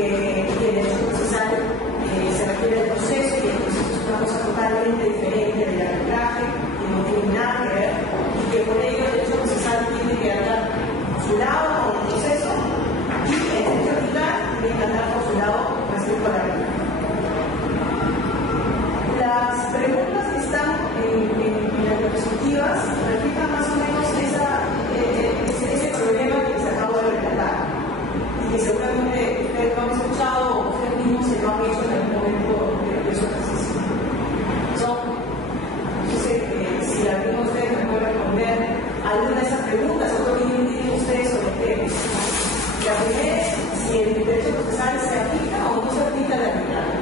que el derecho procesal se refiere al proceso y el proceso es una cosa totalmente diferente del arbitraje y no tiene nada que ver, y que por ello el derecho procesal tiene que andar por su lado con el proceso y el derecho arbitral tiene que andar por su lado respecto al arbitraje. Las preguntas que están en las diapositivas reflejan más o menos ese problema que les acabo de relatar y que seguramente ustedes lo han escuchado o ustedes mismos se lo han hecho en algún momento de su ejercicio. No sé si alguno de ustedes me puede responder alguna de esas preguntas o qué opinión tienen ustedes sobre qué. La primera es si el derecho procesal se aplica o no se aplica al arbitraje.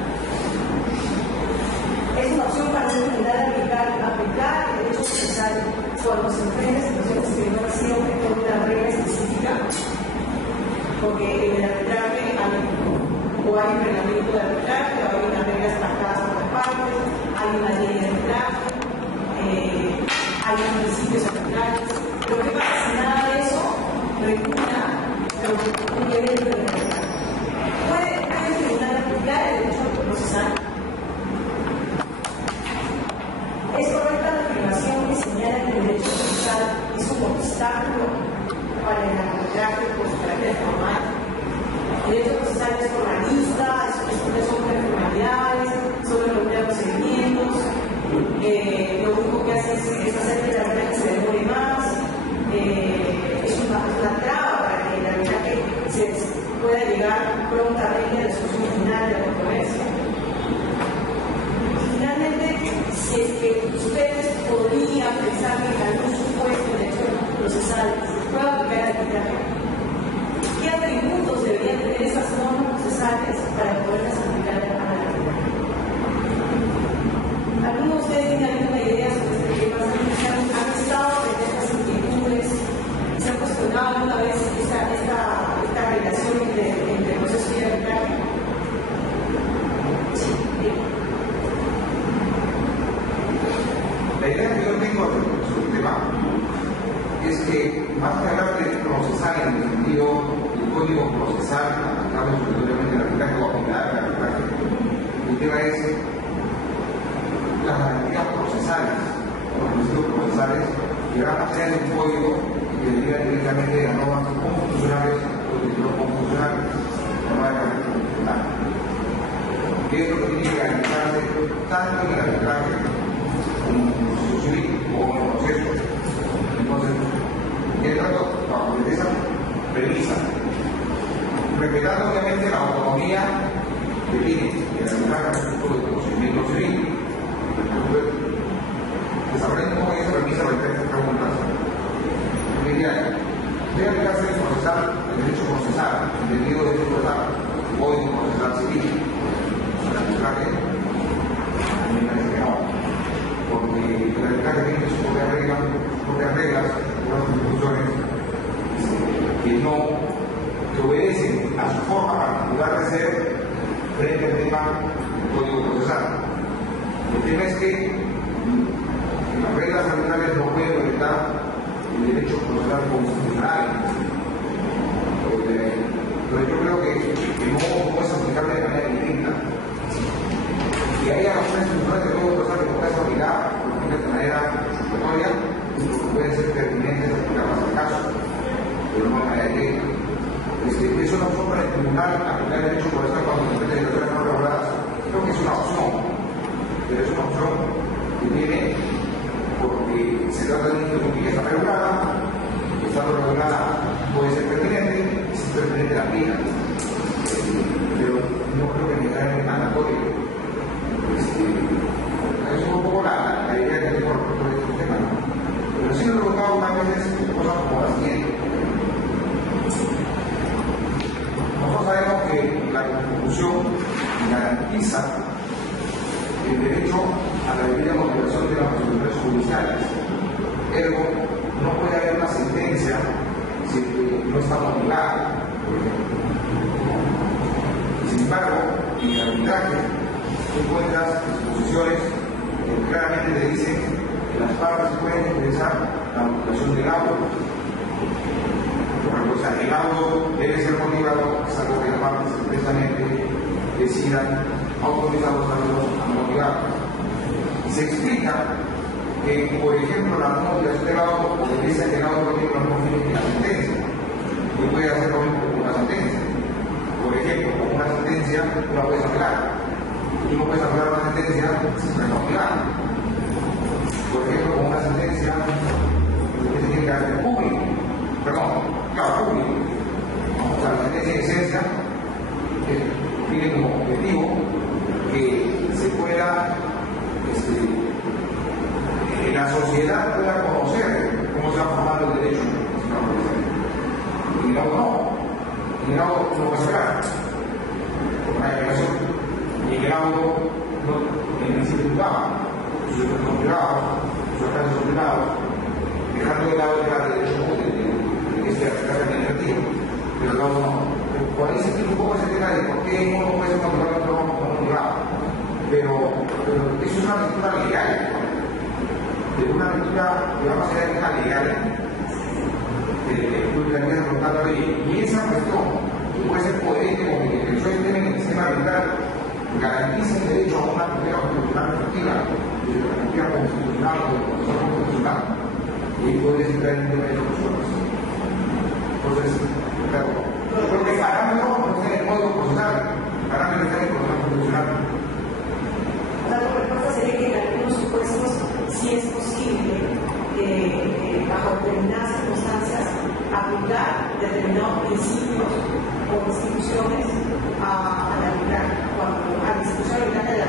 Es una opción para intentar aplicar el derecho procesal cuando se enfrenta a situaciones que no han sido objeto de una regla específica, porque en el arbitraje hay un reglamento de arbitraje, o hay unas reglas pactadas por las partes, hay una ley de arbitraje, hay unos principios arbitrarios. Lo que pasa es que nada de eso regula un evento de arbitraje. ¿Puede el tribunal aplicar el derecho procesal? Es correcta la afirmación que señala que el derecho procesal es un obstáculo para el arbitraje por su carácter formal. El derecho procesal es formalista, son formalidades, solo bloquea procedimientos, lo único que hace es hacer que el arbitraje se demore más, es una traba para que el arbitraje se pueda llegar prontamente a la resolución final de la controversia. Si es que ustedes podrían pensar que en algún supuesto de derecho procesal se puede aplicar al arbitraje, ¿qué atributos deberían tener esas normas procesales para poderlas aplicar al arbitraje? ¿Alguno de ustedes tiene alguna idea sobre este tema? ¿Han estado frente a estas inquietudes? ¿Se han cuestionado alguna vez esta relación entre proceso y arbitraje? Sí, bien. La idea que yo tengo sobre el tema es que, más que hablar de procesal en el sentido del código procesal, aplicado obligatoriamente al arbitraje o aplicar al arbitraje, el tema es las garantías procesales, los principios procesales, que van a ser un código que deriva directamente de las normas constitucionales o de los constitucionales, normas de carácter constitucional. ¿Qué es lo que tiene que garantizarse tanto en el arbitraje como en el proceso civil o en el proceso? Entonces, el trato bajo esa premisa, respetando obviamente la autonomía que tiene el arbitraje respecto del procedimiento civil. Desarrollando con esa premisa para estas preguntas, diría, debe aplicarse el procesal, el derecho procesal, entendido de derecho procesal, el código procesal civil, el arbitraje, a mí me parece que no, porque el arbitraje tiene sus propias reglas, unas constituciones que obedecen a su forma particular de ser frente al tema del código procesal. El tema es que las reglas arbitrarias no pueden violentar el derecho procesal constitucional. Pero yo creo que no puedes aplicarlo de manera distinta. Si hay algunas instituciones de código procesal que puedes aplicar, por ejemplo, de manera supletoria, pueden ser pertinentes aplicarlas al caso, pero no de manera directa. Es una opción para el tribunal aplicar el derecho procesal cuando se enfrenta a situaciones no reguladas. Creo que es una opción, pero es una opción que tiene porque se trata de una institución que ya está regulada, estando regulada puede ser pertinente, y si es pertinente la aplica, pero no creo que necesariamente mandatorio. Es un poco la idea que tengo respecto de este tema, ¿no? Pero sí me he preguntado más veces cosas como la siguiente. Nosotros sabemos que la Constitución garantiza el derecho a la debida motivación de las resoluciones judiciales. Ergo, no puede haber una sentencia si no está motivada, por ejemplo. Sin embargo, en el arbitraje tú encuentras disposiciones que claramente te dicen que las partes pueden expresar la motivación del laudo. O sea, el laudo debe ser motivado, es algo que las partes expresan en decidan autorizar los actos motivados. Se explica que, por ejemplo, la motivación del auto obedece a que el auto tiene los mismos fines que la sentencia, y puede hacer lo mismo con una sentencia. Por ejemplo, con una sentencia no puedes apelar. Tú no puedes apelar una sentencia sin ser motivada. Por ejemplo, con una sentencia que se tiene que hacer público. Perdón, claro, público. O sea, la sentencia de esencia tiene como objetivo que se pueda, la sociedad pueda conocer cómo se ha formado el derecho. Y no, y no va a cerrar, porque no hay relación. Y el auto, en principio, jugaba, sus efectos son privados, sus alcances son privados, dejando de lado el derecho de que se haga administrativo, pero el auto no. Por ahí se explica un poco ese tema de por qué uno puede ser controlado y otro no privado. Pero eso es una lectura legal, de una lectura, digamos, una legal, y esa cuestión puede ser coherente con que el derecho en el sistema arbitral garantiza el derecho a una tutela constitucional efectiva, desde la perspectiva constitucional o del proceso constitucional, y puede entrar en el derecho de personas. Entonces, claro, yo creo que parámetros no están en el modo procesal, parámetros están en el proceso constitucional. La respuesta sería que en algunos supuestos sí es posible, bajo determinadas circunstancias, aplicar determinados principios o instituciones a la arbitraje, a la institución arbitraje de la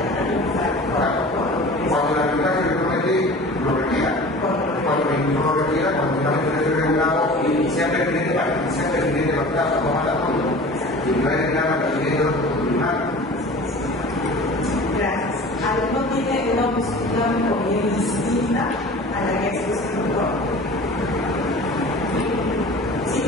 cuando la arbitraje realmente lo requiera, cuando el ministro lo requiera, cuando finalmente esté regulado y sea pertinente para el caso, no mandatorio, y no es nada pertinente del tribunal. Gracias. ¿Alguno tiene una opinión distinta a la que ha expuesto el doctor? Sí.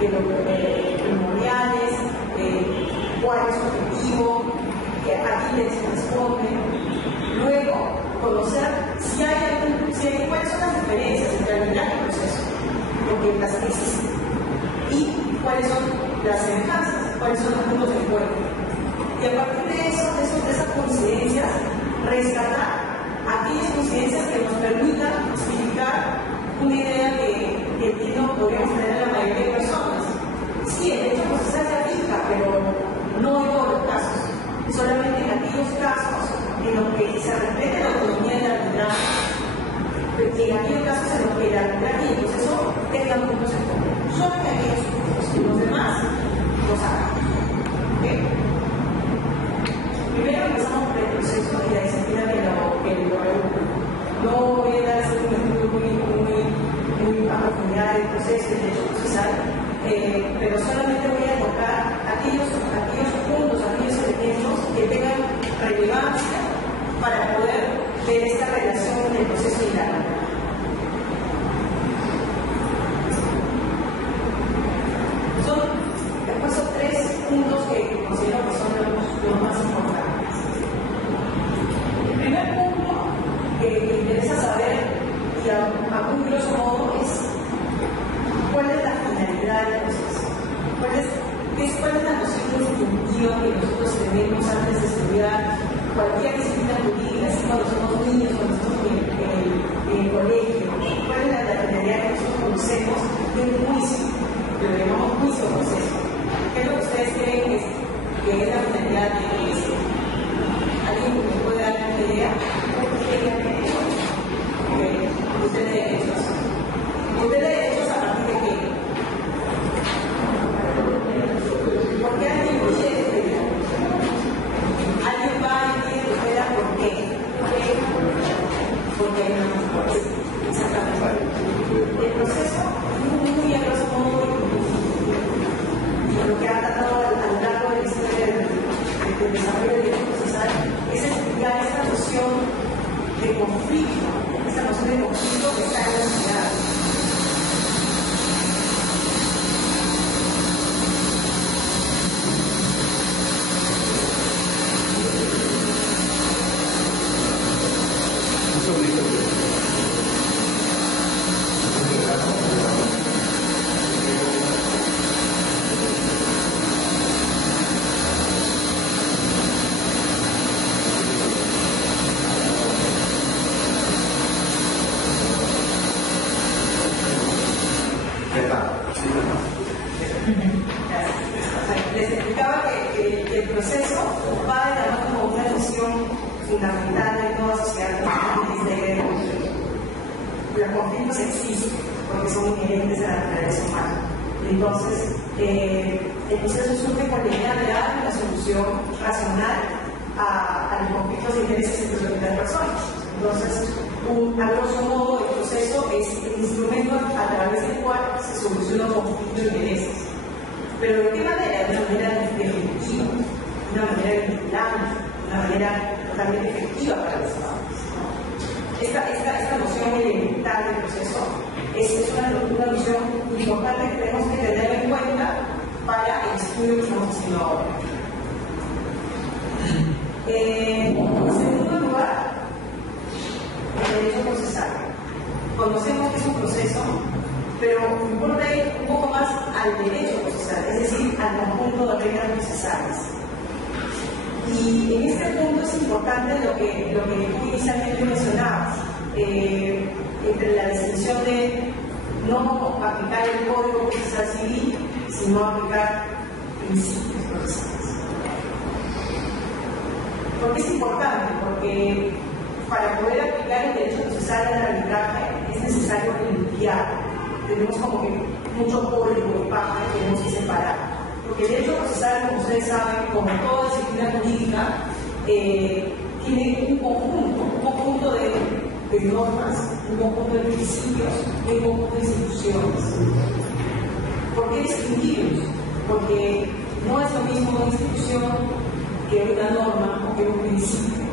de lo memorial penales, cuál es su objetivo, a quién se responde. Luego, conocer cuáles son las diferencias entre arbitraje y proceso, porque las existen, y cuáles son las semejanzas, cuáles son los puntos de encuentro. Y a partir de esas coincidencias, rescatar aquellas coincidencias que nos permitan justificar una idea que no podríamos tener la mayoría de personas. Sí, el derecho procesal se aplica, pero no en todos los casos, solamente en aquellos casos en los que se respete la autonomía del arbitraje, en aquellos casos en los que el arbitraje y el proceso tengan puntos en común, solo en aquellos puntos, y los demás los hagan. ¿Okay? Primero empezamos por el proceso y la disciplina que lo regula. No voy a dar un estudio muy a profundidad del proceso y del derecho procesal, pero solamente voy a tocar aquellos puntos, aquellos elementos que tengan relevancia para poder ver esta relación entre el proceso y la arbitraje. Después son tres puntos que considero que son los más importantes. El primer punto que me interesa saber, y a un grosso modo, es cuál es la finalidad del proceso. ¿Cuál es la noción distintiva que nosotros tenemos antes de estudiar cualquier disciplina jurídica, así cuando somos niños, cuando estamos en el colegio? ¿Cuál es la finalidad que nosotros conocemos de un juicio? Lo llamamos juicio o proceso. ¿Qué es lo que ustedes creen que es la finalidad de eso? ¿Alguien me puede dar una idea? ¿Por qué tiene derechos? ¿Usted tiene derechos? ¿Usted tiene derechos a partir de qué? ¿Por qué alguien pide tutela? ¿Alguien va y pide tutela por qué? Porque hay una respuesta. Exactamente. El proceso, muy a grosso modo, lo que ha tratado a lo largo de la historia del desarrollo del derecho procesal es explicar esta noción de conflicto, que está en la sociedad. Les explicaba que el proceso va de la mano como una noción fundamental de toda sociedad, los conflictos existen porque son inherentes a la naturaleza humana. Entonces, el proceso surge con la idea de dar una solución racional a los conflictos de intereses entre las personas. Entonces, a grosso modo, el proceso es el instrumento a través del cual se soluciona un conflicto de intereses. Pero ¿de qué manera? De una manera efectiva, de una manera vinculante, de una manera totalmente efectiva para las partes. Esta noción elemental del proceso es una noción importante que tenemos que tener en cuenta para el estudio que estamos haciendo ahora. En segundo lugar, el derecho procesal. Conocemos que es un proceso, pero importa ir un poco más al derecho procesal, es decir, al conjunto de reglas procesales. Y en este punto es importante lo que tú inicialmente mencionabas, entre la distinción de no aplicar el Código Procesal Civil, sino aplicar principios procesales. ¿Por qué es importante? Porque para poder aplicar el derecho procesal al arbitraje es necesario limpiar. Tenemos como que mucho polvo y paja que tenemos que separar. Porque el derecho procesal, como ustedes saben, como toda disciplina jurídica, tiene un conjunto de normas, un conjunto de principios, un conjunto de instituciones. ¿Por qué distinguirlos? Porque no es lo mismo una institución que una norma o que un principio.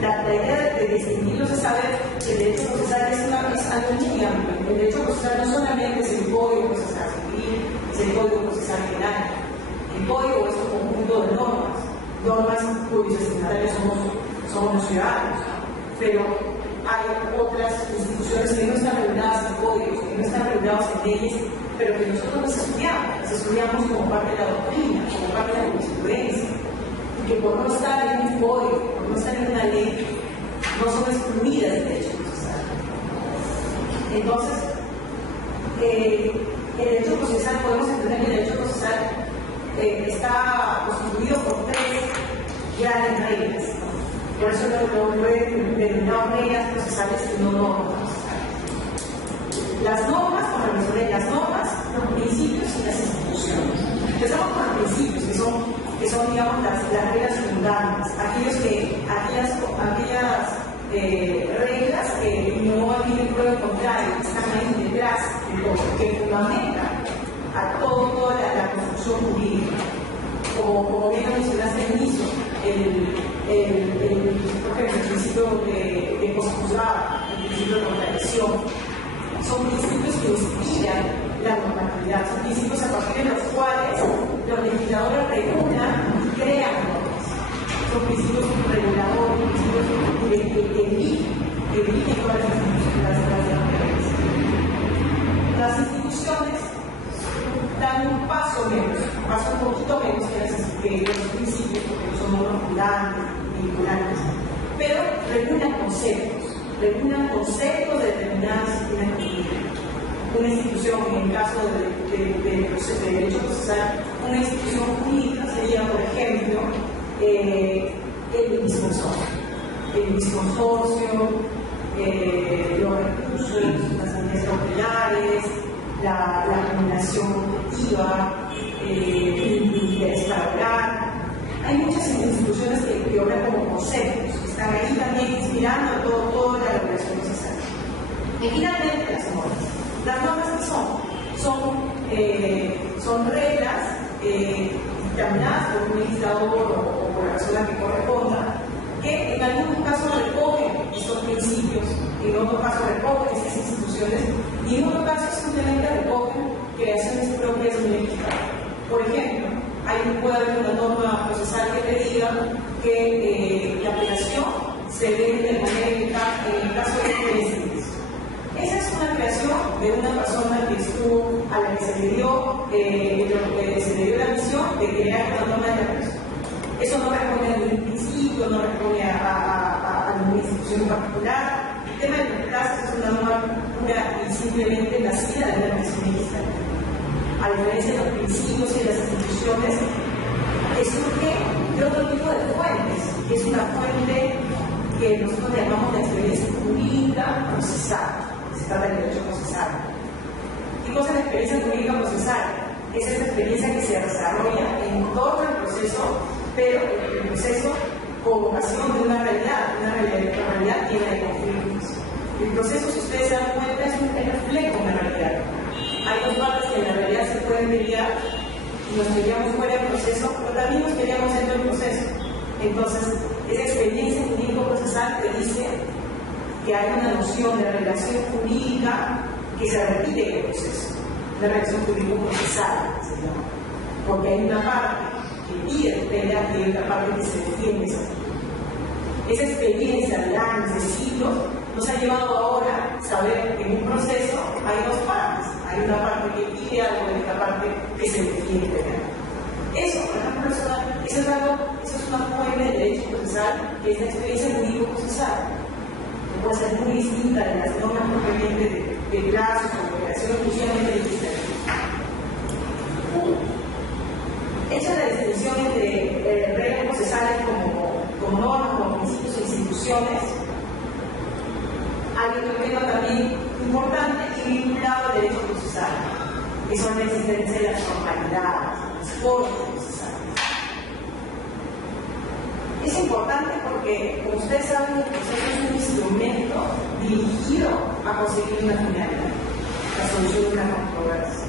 La idea de distinguirlos es saber que el derecho procesal es algo muy amplio. El derecho procesal no solamente es el Código Procesal Civil, es el Código Procesal procesal penal. El código es un conjunto de normas cuyos destinatarios somos los ciudadanos, pero hay otras instituciones que no están reguladas en códigos, que no están reguladas en leyes, pero que nosotros las estudiamos como parte de la doctrina, como parte de la jurisprudencia, y que por no estar en un código, por no estar en una ley, no son excluidas del derecho procesal. Entonces, el derecho procesal, podemos entender que el derecho procesal está constituido por tres grandes reglas. Por eso lo he denominado reglas procesales y no normas procesales. Las normas, como mencioné, las normas, los principios y las instituciones. Empezamos con los principios, que son digamos, las reglas fundantes, aquellas reglas que no tienen prueba contraria, que están ahí detrás de todo, que fundamentan a toda la construcción jurídica. Como bien mencionaste al inicio, el principio de cosa juzgada, el principio de contradicción, son principios que inspiran la normatividad, son principios a partir de los cuales los legisladores regulan y crean normas. Son principios reguladores, principios que dirigen todas las instituciones. Dan un paso un poquito menos que los principios, porque son normas vinculantes, pero regulan conceptos de determinadas disciplinas jurídicas. Una institución, en el caso de derecho procesal, una institución jurídica sería, por ejemplo, el bisconsorcio, los recursos, las sanciones cautelares, la combinación colectiva, el interés para hablar. Hay muchas instituciones que obran como conceptos, que están ahí también inspirando toda la regulación procesal. Y finalmente las normas que son reglas dictaminadas por un legislador o por la persona que corresponda, que en algunos casos recogen estos principios, en otros casos recogen estas instituciones, y en otros casos simplemente recogen creaciones propias de un legislador. Por ejemplo, puede haber una norma procesal que te diga que la apelación se debe de manera en el caso de presentes. Esa es una creación de una persona que estuvo, a la que se le dio la misión de crear una norma de la apelación. Eso no responde a ningún principio, no responde a ninguna institución en particular. El tema de los plazos es una norma pura y simplemente nacida de la apelación legislativa. A diferencia de los principios y de las instituciones, que surge de otro tipo de fuentes, que es una fuente que nosotros llamamos la experiencia jurídica procesal. Se trata del derecho procesal. ¿Qué cosa es la experiencia jurídica procesal? Es esa experiencia que se desarrolla en torno al proceso, pero el proceso con ocasión de una realidad llena de conflictos. El proceso, si ustedes se dan cuenta, es un reflejo de la realidad. Hay dos partes que en la realidad se pueden pelear y nos queríamos fuera del proceso, pero también nos queríamos dentro del proceso. Entonces, esa experiencia jurídico-procesal te dice que hay una noción de relación jurídica que se repite en el proceso. La relación jurídico-procesal se llama. Porque hay una parte que pide pelea y hay otra parte que se defiende esa actitud. Esa experiencia de años, de siglos, nos ha llevado ahora a saber que en un proceso hay dos partes. Hay una parte que pide algo y otra parte que se defiende. Eso, por ejemplo, eso es una fuente de derecho procesal, que es la experiencia jurídico-procesal. Que puede ser muy distinta de las normas propiamente de plazos o de creación exclusivamente legislativa. Hecha la distinción entre reglas procesales como normas, como principios e instituciones, hay otro tema también importante y vinculado al derecho procesal, que son la existencia de las formalidades, las formas procesales. Es importante porque, como ustedes saben, el proceso es un instrumento dirigido a conseguir una finalidad, la solución de una controversia.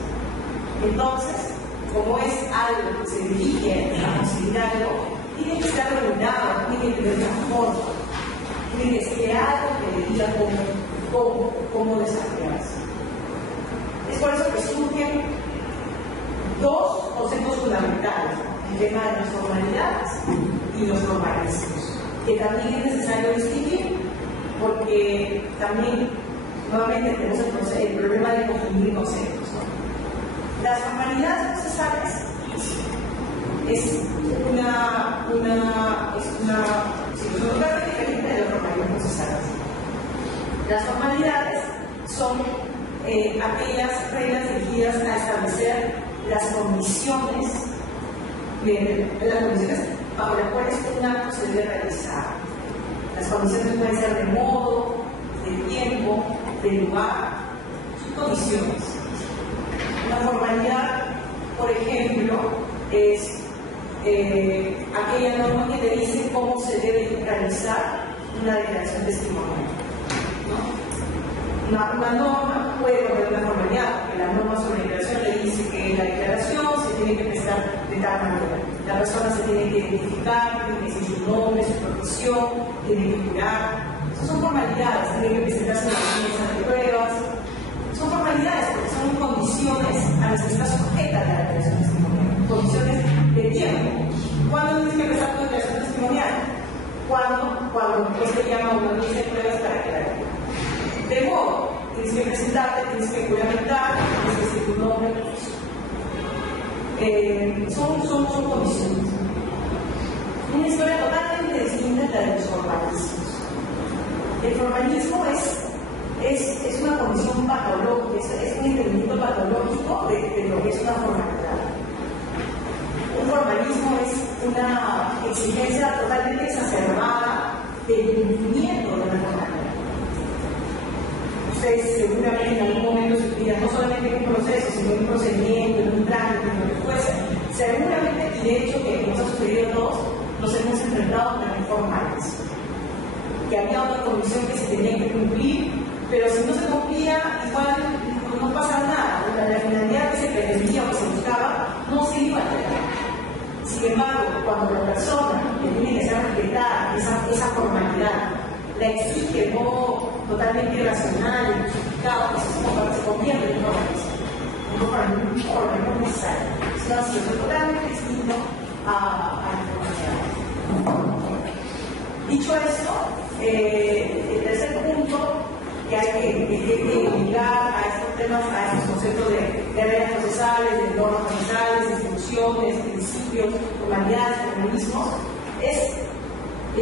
Entonces, como es algo que se dirige a conseguir algo, tiene que estar regulado, tiene que tener una forma, tiene que ser algo que le diga cómo desarrollarse. Es por eso que surgen dos fundamentales, el tema de las formalidades y los formalismos, que también es necesario distinguir, porque también nuevamente tenemos el problema de confundir conceptos, ¿no? Las formalidades procesales es una situación totalmente diferente de las formalidades procesales. Las formalidades son aquellas reglas dirigidas a establecer las condiciones bajo las cuales un acto se debe realizar. Las condiciones pueden ser de modo, de tiempo, de lugar, son condiciones. Una formalidad, por ejemplo, es aquella norma que te dice cómo se debe realizar una declaración testimonial, ¿no? Una norma puede poner una formalidad, porque la norma sobre declaración le dice que la declaración se tiene que prestar de tal manera. La persona se tiene que identificar, tiene que decir su nombre, su profesión, tiene que jurar. Esas son formalidades, tiene que presentarse en la mesa de pruebas. Son formalidades porque son condiciones a las que está sujeta la declaración testimonial. Condiciones de tiempo. ¿Cuándo tienes que empezar tu declaración testimonial? Cuando después te llama a una lista de pruebas para que la haga. De modo, tienes que presentarte, tienes que juramentar, tienes que decir tu nombre, son condiciones. Una historia totalmente distinta es la de los formalismos. El formalismo es una condición patológica, es un entendimiento patológico de lo que es una formalidad. Un formalismo es una exigencia totalmente exacerbada del cumplimiento de una formalidad. Ustedes seguramente en algún momento de su vida, no solamente en un proceso, sino en un procedimiento, en un trámite, en lo que fuese, seguramente, y de hecho que nos ha sucedido a todos, nos hemos enfrentado con el formalismo. Que había una condición que se tenía que cumplir, pero si no se cumplía, igual no pasaba nada. La finalidad que se pretendía o que se buscaba no se iba a lograr. Sin embargo, cuando la persona que tiene que ser respetada esa formalidad, la exige de modo totalmente irracional y justificado, se convierte en un formalismo necesario. Es una situación totalmente distinta a la formalidad. Dicho esto, el tercer punto que hay que ligar a estos temas, a estos conceptos de reglas procesales, de normas procesales, instituciones, principios, formalidades, formalismos, es y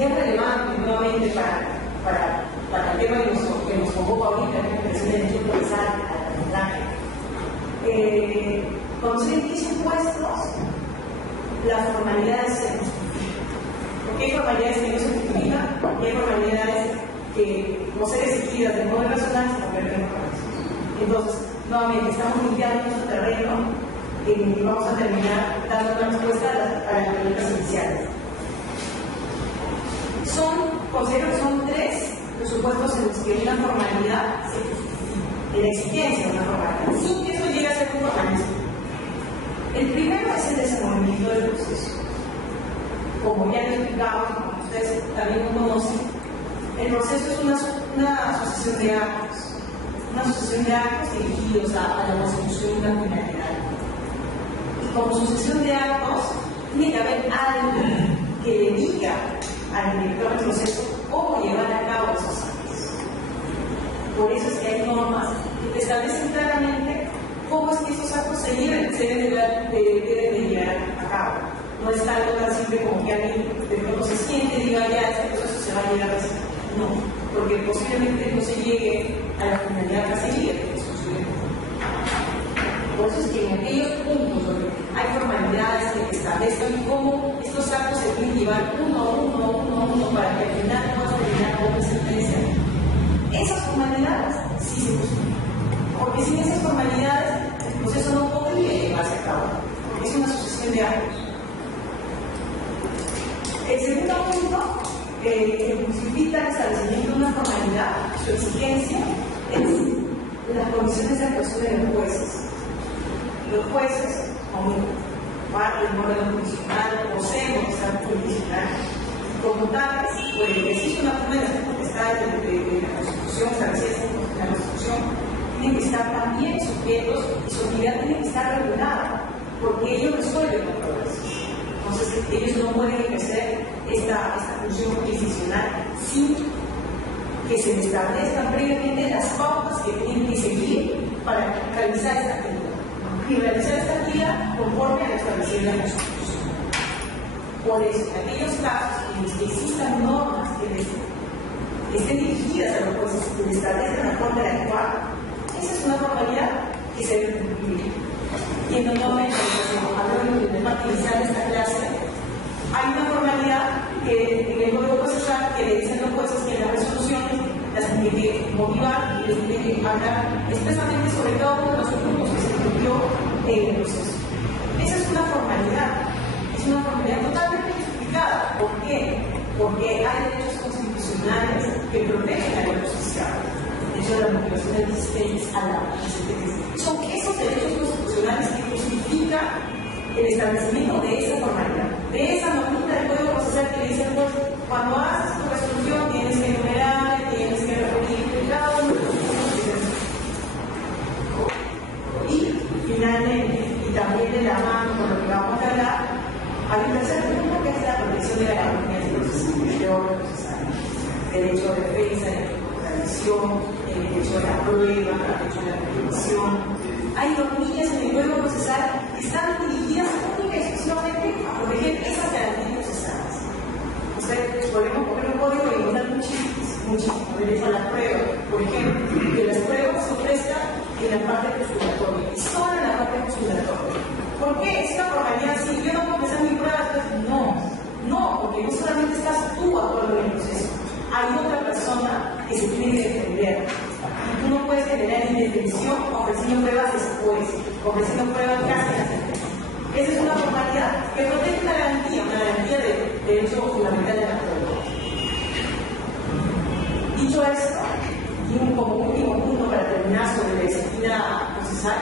es relevante nuevamente para el tema que nos convoca ahorita, que es el derecho procesal al arbitraje. Conocer en qué supuestos las formalidades se justifican. Porque hay formalidades que no se justifican y hay formalidades que, como ser exigidas de modo personal, se convierten en formalismos. Entonces, nuevamente, estamos limpiando nuestro terreno y vamos a terminar dando una respuesta a las preguntas iniciales. Considero que son tres los supuestos en los que una formalidad se justifica, de la exigencia de una formalidad, sin que eso llegue a ser un formalismo. El primero es el desenvolvimiento del proceso. Como ya lo he explicado, como ustedes también lo conocen, el proceso es una asociación de actos, dirigidos a la consecución de una finalidad. Y como sucesión de actos, tiene que haber algo que le diga al director del proceso cómo llevar a cabo esos actos. Por eso es que hay normas que establecen claramente cómo es que esos actos se deben de llevar a cabo. No es algo tan simple como que alguien de pronto se siente y diga ya este proceso se va a llegar a hacer. No, porque posiblemente no se llegue a la finalidad que se llegue. Por eso es que en aquellos puntos donde hay formalidades que establezcan cómo estos actos se pueden llevar uno a uno para que al final puedas terminar con una sentencia, esas formalidades sí se justifican. Porque sin esas formalidades el proceso no podría llevarse a cabo, porque es una sucesión de actos. El segundo punto que justifica el establecimiento de una formalidad, su exigencia, es las condiciones de actuación de los jueces. Los jueces, como parte del órgano jurisdiccional, poseen potestad jurisdiccional. Como tales, pues existe una forma de hacer potestad de la Constitución, establecida en la Constitución, tienen que estar también sujetos y su actividad tiene que estar regulada porque ellos resuelven controversias. Entonces, ellos no pueden ejercer esta función jurisdiccional sin que se les establezcan previamente las pautas que tienen que seguir para realizar esta actividad. Y realizar esta actividad conforme a lo establecido en la Constitución. Por eso, en aquellos casos en los que existan normas que estén dirigidas a los jueces, que les establezcan la forma de actuar, esa es una formalidad que se debe cumplir. Y en normalmente, hablando de materializar esta clase, hay una formalidad que en el Código Procesal que le dicen a los jueces que las resoluciones las tienen que motivar y les tienen que hablar expresamente sobre cada uno de los puntos que se discutió en el proceso. Esa es una formalidad totalmente justificada. ¿Por qué? Porque hay derechos constitucionales que protegen al derecho social. De hecho, la motivación del 16 a la son esos derechos constitucionales que justifican el establecimiento de esa formalidad, de esa normita del Código Procesal que le dice al juez, cuando haces tu resolución tienes que enumerar, tienes que referir cada uno de los puntos. Y finalmente, y también de la mano con lo que vamos a hablar, hay un tercer punto que es la protección de la garantías procesales, derecho de defensa, derecho de contradicción, el derecho de la prueba, el derecho de la confirmación. Hay normillas en el Código Procesal que están dirigidas única y exclusivamente a proteger esas garantías procesales. Ustedes podemos poner un código y encontrar muchísimo derecho a la prueba. Por ejemplo, que las pruebas se ofrezcan en la parte postulatoria y solo en la parte postulatoria. ¿Por qué? Es una formalidad así. Yo no puedo empezar mi prueba, no, porque no solamente estás tú actuando en el proceso, hay otra persona que se tiene que defender. Tú no puedes generar indefensión ofreciendo pruebas después, ofreciendo pruebas casi en la sentencia. Esa es una formalidad que protege una garantía de derecho fundamental de la prueba. Dicho esto, y como último punto para terminar sobre la disciplina procesal,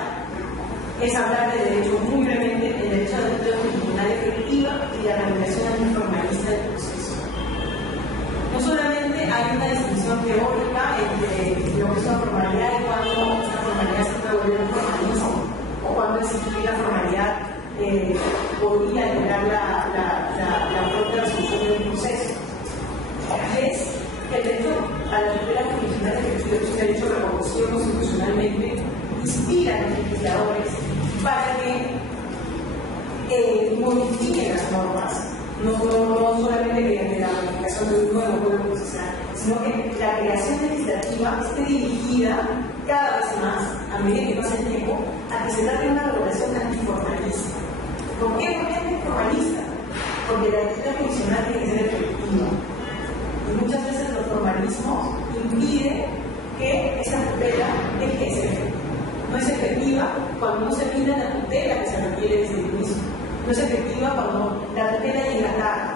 es hablar de derecho muy brevemente, el derecho a la tutela jurisdiccional efectiva y la regulación antiformalista del proceso. No solamente hay una distinción teórica entre lo que es una formalidad y cuando esta formalidad se puede volver un formalismo, o cuando la formalidad podría lograr la propia resolución de un proceso. Y es que el derecho a la tutela jurisdiccional efectiva es un derecho reconocido constitucionalmente, inspira a los legisladores para que modifiquen las normas, no solamente mediante la modificación de un nuevo Código Procesal, sino que la creación legislativa esté dirigida cada vez más, a medida que pasa el tiempo, a que se trate una regulación antiformalista. ¿Por qué? Porque es antiformalista, porque la tutela jurisdiccional tiene que ser efectiva. Y muchas veces los formalismos impiden que esa tutela deje de ser efectiva. No es efectiva cuando no se brinda la tutela que se requiere desde el inicio. No es efectiva cuando la tutela llega tarde.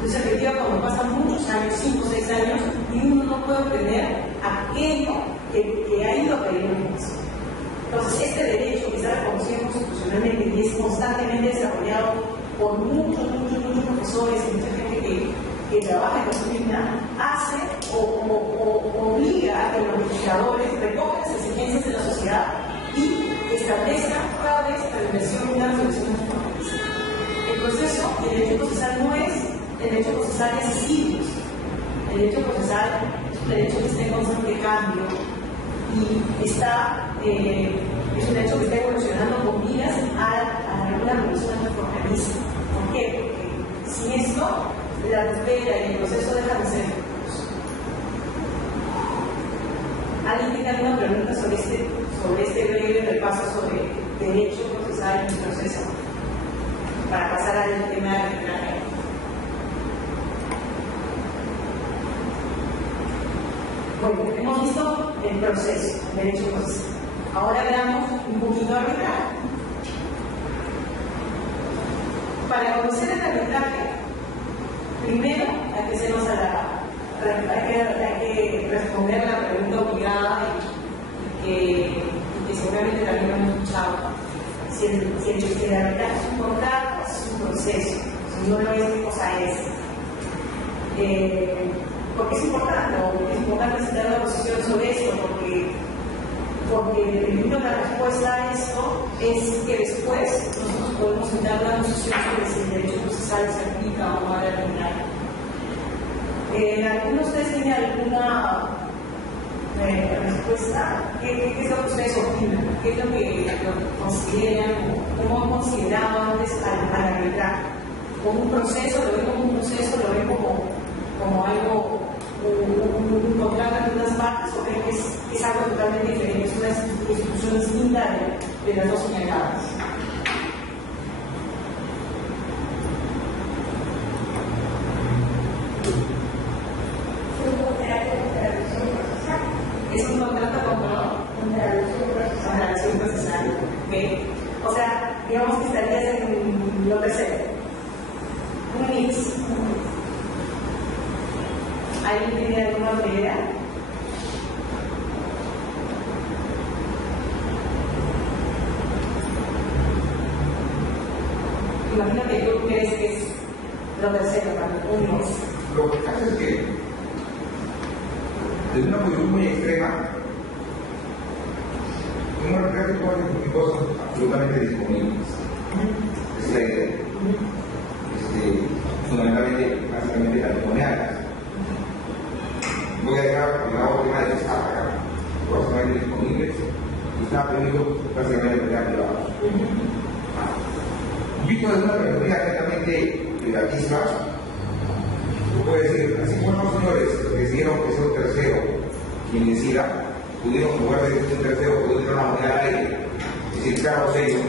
No es efectiva cuando pasan muchos años, 5 o 6 años, y uno no puede obtener aquello que ha ido a pedir un juez. Entonces, este derecho que está reconocido constitucionalmente y es constantemente desarrollado por muchos profesores y mucha gente que trabaja en la disciplina, hace o obliga a que los legisladores recojan las exigencias de la sociedad y establezcan cada vez la inversión de una resolución antiformalista. El proceso, el derecho procesal no es el derecho procesal de siglos. El derecho procesal es un derecho que está en constante cambio y es un derecho que está evolucionando con miras a una resolución antiformalista. ¿Por qué? Porque sin esto, la tutela y el proceso dejan de ser efectivos. ¿Alguien tiene alguna pregunta sobre este breve repaso sobre derecho procesal y proceso? Para pasar al tema de arbitraje. Bueno, hemos visto el proceso, el derecho procesal. Ahora veamos un poquito de arbitraje. Para conocer el arbitraje, primero hay que hacernos hay que responder a la pregunta obligada y que seguramente también lo hemos escuchado. Si el arbitraje es un contrato, es un proceso. Si no lo es, ¿qué cosa es? ¿Por qué es importante? Es importante citar una posición sobre esto, porque porque dependiendo de la respuesta a esto, es que después nosotros podemos entrar a una discusión sobre si el derecho procesal se aplica o no a la criminal. ¿Alguno de ustedes tiene alguna respuesta? ¿Qué es lo que ustedes opinan? ¿Qué es lo que consideran? ¿Cómo han considerado antes al arbitraje? ¿Como un proceso? ¿Lo ven como un proceso? ¿Lo ven como algo, un contrato entre unas partes? ¿O ven que es algo totalmente diferente? Es una institución distinta de las dos señaladas. Es un contrato contra la relación procesal. ¿Okay? O sea, digamos que estarías en lo tercero. Un mix. ¿Alguien tiene alguna otra idea? Imagino que tú crees que es lo tercero, un mix. Lo que pasa es que desde una posición muy extrema, un arbitraje puede hacer cosas absolutamente disponibles. Es la idea. Fundamentalmente, básicamente patrimoniales. Voy a dejar la última de descarga, básicamente disponibles, y está permitido básicamente mercado privado. Visto desde una perspectiva netamente privatista, puede decir, así como los señores decidieron que sea un tercero quien decida, pudieron, en lugar de decir un tercero, pudieron tener una moneda al aire, es decir, carro sello,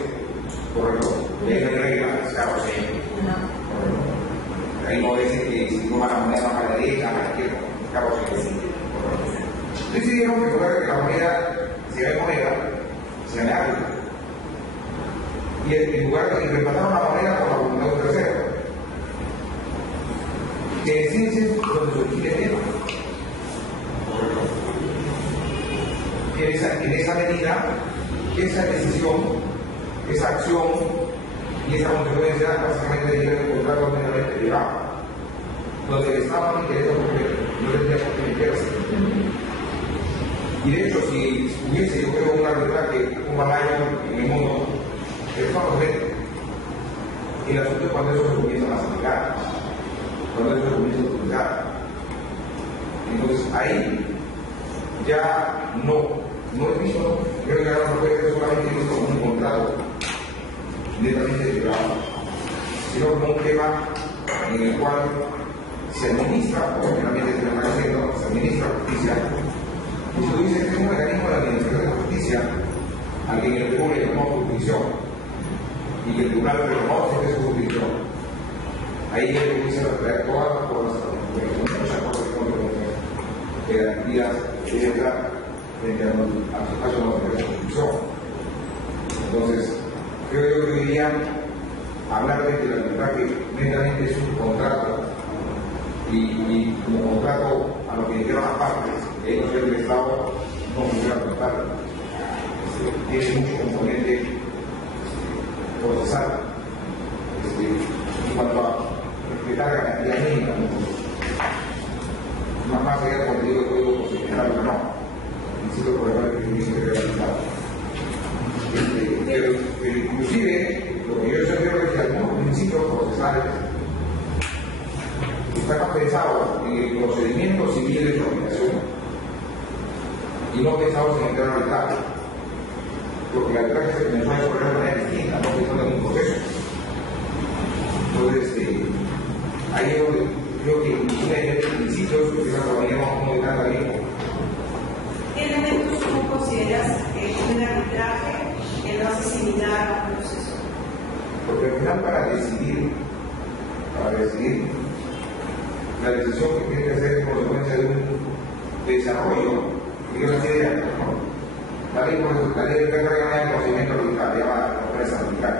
correcto, y ahí no hay regla, es carro sello, correcto. Ahí no dicen que si toma la moneda más a la derecha, a la izquierda, es carro sello, correcto. Decidieron que en lugar de que la moneda sea moneda, sea de árbitro, y en lugar de reemplazar una moneda por la voluntad de un tercero. Que en ciencia es donde se origina el tema. En esa medida, esa decisión, esa acción y esa consecuencia básicamente debe encontrar completamente privado, donde el Estado no interesa porque no tendría por qué meterse. Y de hecho, si hubiese, yo creo, un arbitraje, un balayo en el mundo, el Estado no mete. El asunto es cuando eso se comienza a aplicar. Cuando eso comienza a utilizar. Entonces ahí ya no es visto, creo que ahora no puede ser solamente visto como un contrato netamente privado, sino como un tema en el cual se administra, o generalmente se está haciendo, se administra justicia. Y se dice que es un mecanismo de administración de justicia al que el Perú le llamó jurisdicción y que el tribunal reconoce que es su jurisdicción. Ahí debe comienzar a traer todas las cosas, muchas cosas que garantías que entrar frente a los espacios de la jurisdicción. Entonces, creo yo que hoy día hablar de que el arbitraje netamente es un contrato y como contrato a lo que dijeron las partes, que ellos del Estado no funciona como tal. Tiene mucho componente procesal en cuanto a respetar la cantidad mínima, más allá del contenido del código procesal o no, insisto por el que tiene que realizar. Pero inclusive, lo que yo creo es que algunos principios procesales están pensados en el procedimiento civil de expropiación y no pensados en el gran arbitraje, porque el arbitraje se comenzó a desarrollar de manera distinta, no pensando en un proceso. Entonces, ahí es donde creo que una de los principios que esa todavía no está también. ¿Qué elementos tú consideras un arbitraje que no hace similar a un proceso? Porque al final para decidir la decisión que tiene que ser en consecuencia de un desarrollo, que es una idea, ¿no? La ley de regla de procedimiento arbitral, llama empresa arbitral.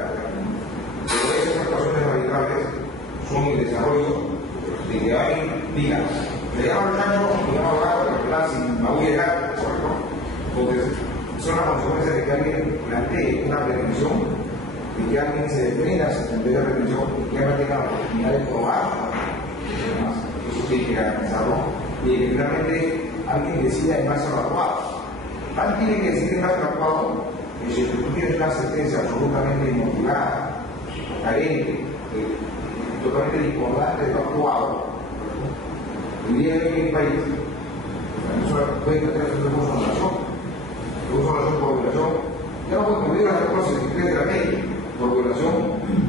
Pero esas actuaciones arbitrales son el desarrollo de que alguien diga, le llamo al caño, le llamo al gato, al plan, si me voy a llegar, ¿no? Entonces, son las consecuencias de que alguien plantee una pretensión y que alguien se detenga en vez de pretensión y que alguien tenga la oportunidad de probar eso tiene que garantizarlo y que finalmente alguien decida en base a lo actuado. Alguien tiene que decidir más adecuado que si tú tienes una sentencia absolutamente inmotivada, carente, totalmente discordante de lo actuado, y viene en mi país, eso puede tener un uso de razón, por violación, ya no puede cumplir las artículos 63 de la ley, por violación de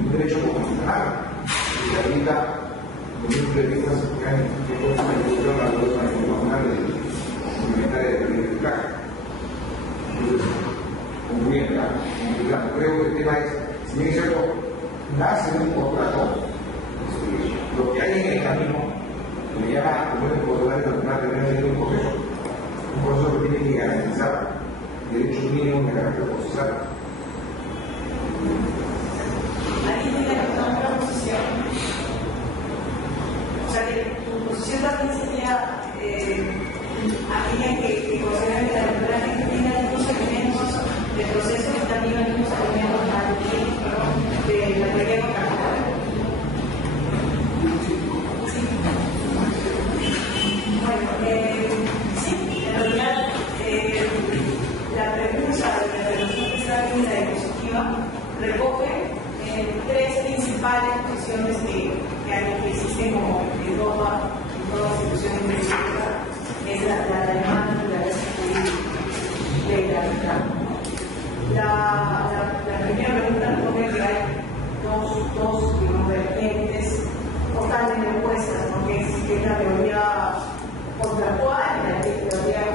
un derecho constitucional, que habilita los puntos de vista que han hecho la institución a la internacional de arbitraje. Entonces, concluyendo, creo que el tema es, si bien es cierto, nace un contrato, lo que hay en el camino, me llama como el poder de un proceso que tiene que garantizar derechos mínimos de carácter procesal. Aquí tiene otra posición. O sea, que tu posición también sería aquella que considera que la arbitraje tiene algunos elementos de proceso y también algunos elementos de la teoría contractual. Bueno, sí, en realidad la pregunta de la relación que está en la diapositiva recoge tres principales posiciones que existen como en todas las instituciones jurídicas, es la demanda y la jurídica de la arbitraje. La primera pregunta recoge que hay dos vertientes totalmente opuestas, que es la teoría contractual y la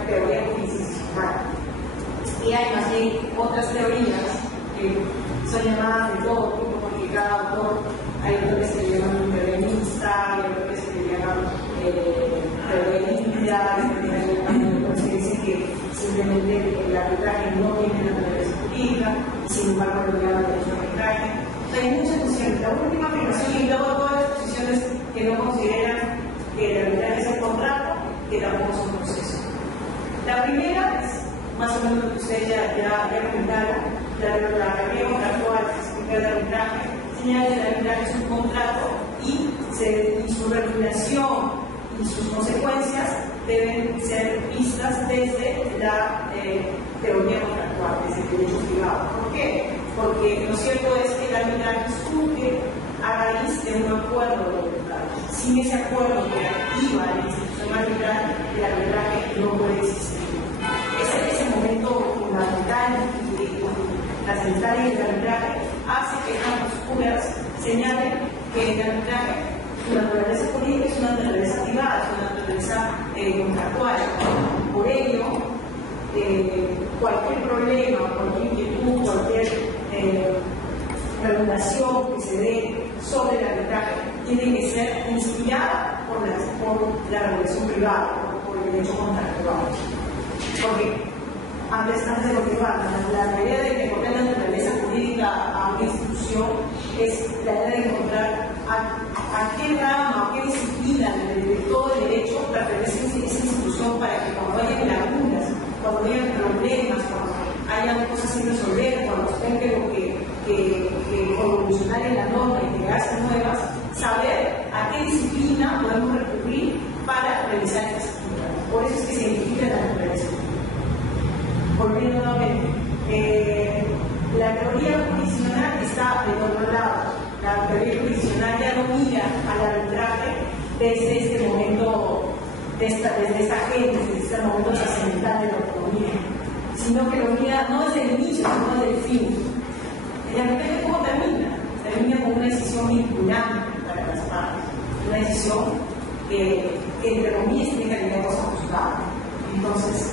teoría jurisdiccional. Y hay más bien otras teorías que son llamadas de todo tipo, porque cada autor, hay autores que se llaman intervenista, hay autores que se llaman teoría líquida, hay otros que dicen que simplemente el arbitraje no tiene naturaleza jurídica, sin embargo lo llaman derecho de arbitraje. Hay muchas posiciones. La última afirmación y luego todas las posiciones que no consideran que el arbitraje es el contrato, que tampoco es un proceso. La primera es más o menos lo que ustedes ya comentaron, la teoría contractual que explica el arbitraje, señala que el arbitraje es un contrato y su regulación y sus consecuencias deben ser vistas desde la teoría contractual, desde el derecho privado. ¿Por qué? Porque lo cierto es que el arbitraje surge a raíz de un acuerdo voluntario. Sin ese acuerdo que activa la institución arbitraje, el arbitraje no puede existir. Ese momento fundamental y trascendental del arbitraje hace que ambos jueces señalen que el arbitraje, su naturaleza jurídica es una naturaleza privada, es una naturaleza contractual. Por ello, cualquier problema, cualquier inquietud, cualquier regulación que se dé sobre el arbitraje tiene que ser inspirada por la regulación privada, por el derecho contractual. Porque antes de continuar, la idea de que encontrar la naturaleza jurídica a una institución es la idea de encontrar a qué rama, a qué disciplina de todo el derecho pertenece esa institución para que cuando haya lagunas, cuando haya problemas, cuando haya cosas sin resolver, cuando tenga que evolucionar en la norma y crearse nuevas, saber a qué disciplina podemos recurrir para realizar estas actividades. Por eso es que se identifica la naturaleza. Volviendo nuevamente, la teoría jurisdiccional está del otro lado. La teoría jurisdiccional ya no mira al arbitraje desde este momento, desde esta génesis, desde este momento trascendental de la autonomía, sino que lo mira no desde el inicio, sino desde el fin. El arbitraje, ¿cómo termina? Termina con una decisión vinculante para las partes, una decisión que entre comillas tiene calidad de cosa juzgada. Entonces,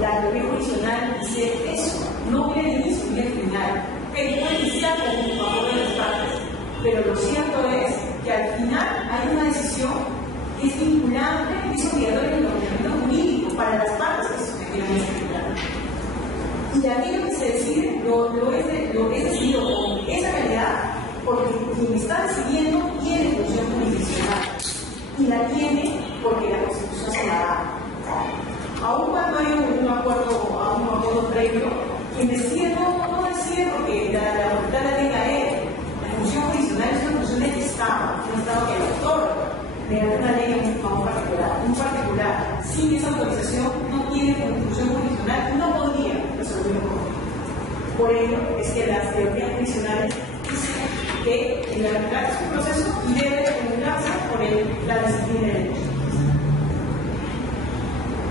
la teoría jurisdiccional dice eso, no mira el inicio ni el final, que puede iniciar con un favor de las partes, pero lo cierto es que al final hay una decisión que es vinculante, que es obligatoria en el ordenamiento jurídico para las partes que se quieren explicar. Y aquello que se decide lo es decidido con esa calidad porque quien está decidiendo tiene función jurisdiccional y la tiene porque la Constitución se la da. Aun cuando hay un acuerdo previo, quien decide no decide porque la voluntad la tenga él. La función jurisdiccional es una función del Estado, un Estado que le otorga mediante una ley a un particular. Sin esa autorización no tiene función jurisdiccional, no podemos Por ello es que las teorías tradicionales dicen que el arbitraje es un proceso y debe de comunicarse con la disciplina de derecho.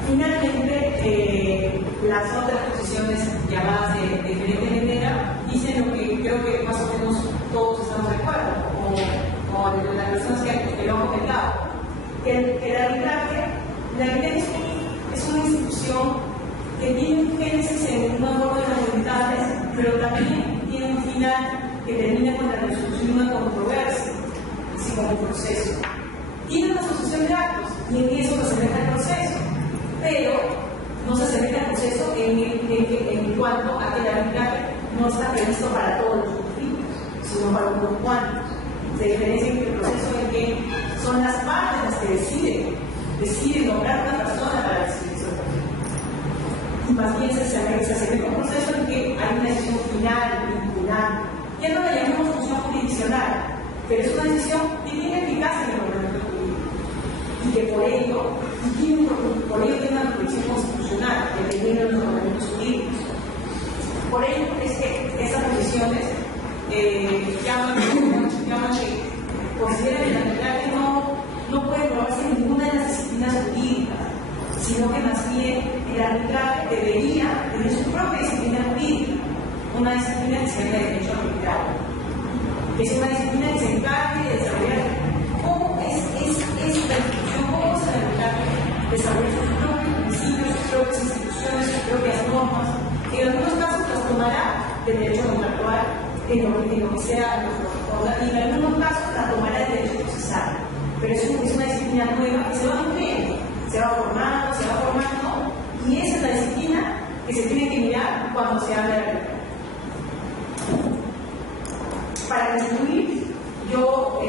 Finalmente, las otras posiciones llamadas de diferente manera dicen lo que creo que más o menos todos estamos de acuerdo, o las personas que lo han comentado, que el arbitraje es una institución que tiene un génesis en una forma de las voluntades, pero también tiene un final que termina con la resolución de una controversia, así como un proceso. Tiene una asociación de actos y en eso se asemeja al proceso, pero no se asemeja al proceso en cuanto a que el arbitraje no está previsto para todos los conflictos, sino para unos cuantos. Se diferencia entre el proceso en que son las partes las que deciden nombrar a una persona para decidir sobre el conflicto. Y más bien se asemeja a un proceso en que hay una decisión final, vinculante. Ya no la llamamos función jurisdiccional, pero es una decisión que tiene eficacia en el ordenamiento jurídico y que por ello tiene una protección constitucional dependiendo de los ordenamientos jurídicos. Por ello es que esas posiciones llaman que consideran el arbitraje no puede probarse en ninguna de las disciplinas jurídicas, sino que más bien el arbitraje debería tener su propia disciplina jurídica, una disciplina que se llama derecho arbitrario, que es una disciplina que se encargue de desarrollar cómo es la institución, cómo es el arbitraje, desarrollar sus propios principios, sus propias instituciones, sus propias normas, que en algunos casos las tomará del derecho contractual, en lo que sea, y en algunos casos la tomará del derecho procesal, pero es una disciplina nueva que se va nutriendo, se va formando, y esa es la disciplina que se tiene que mirar cuando se habla de arbitraje. Para concluir, yo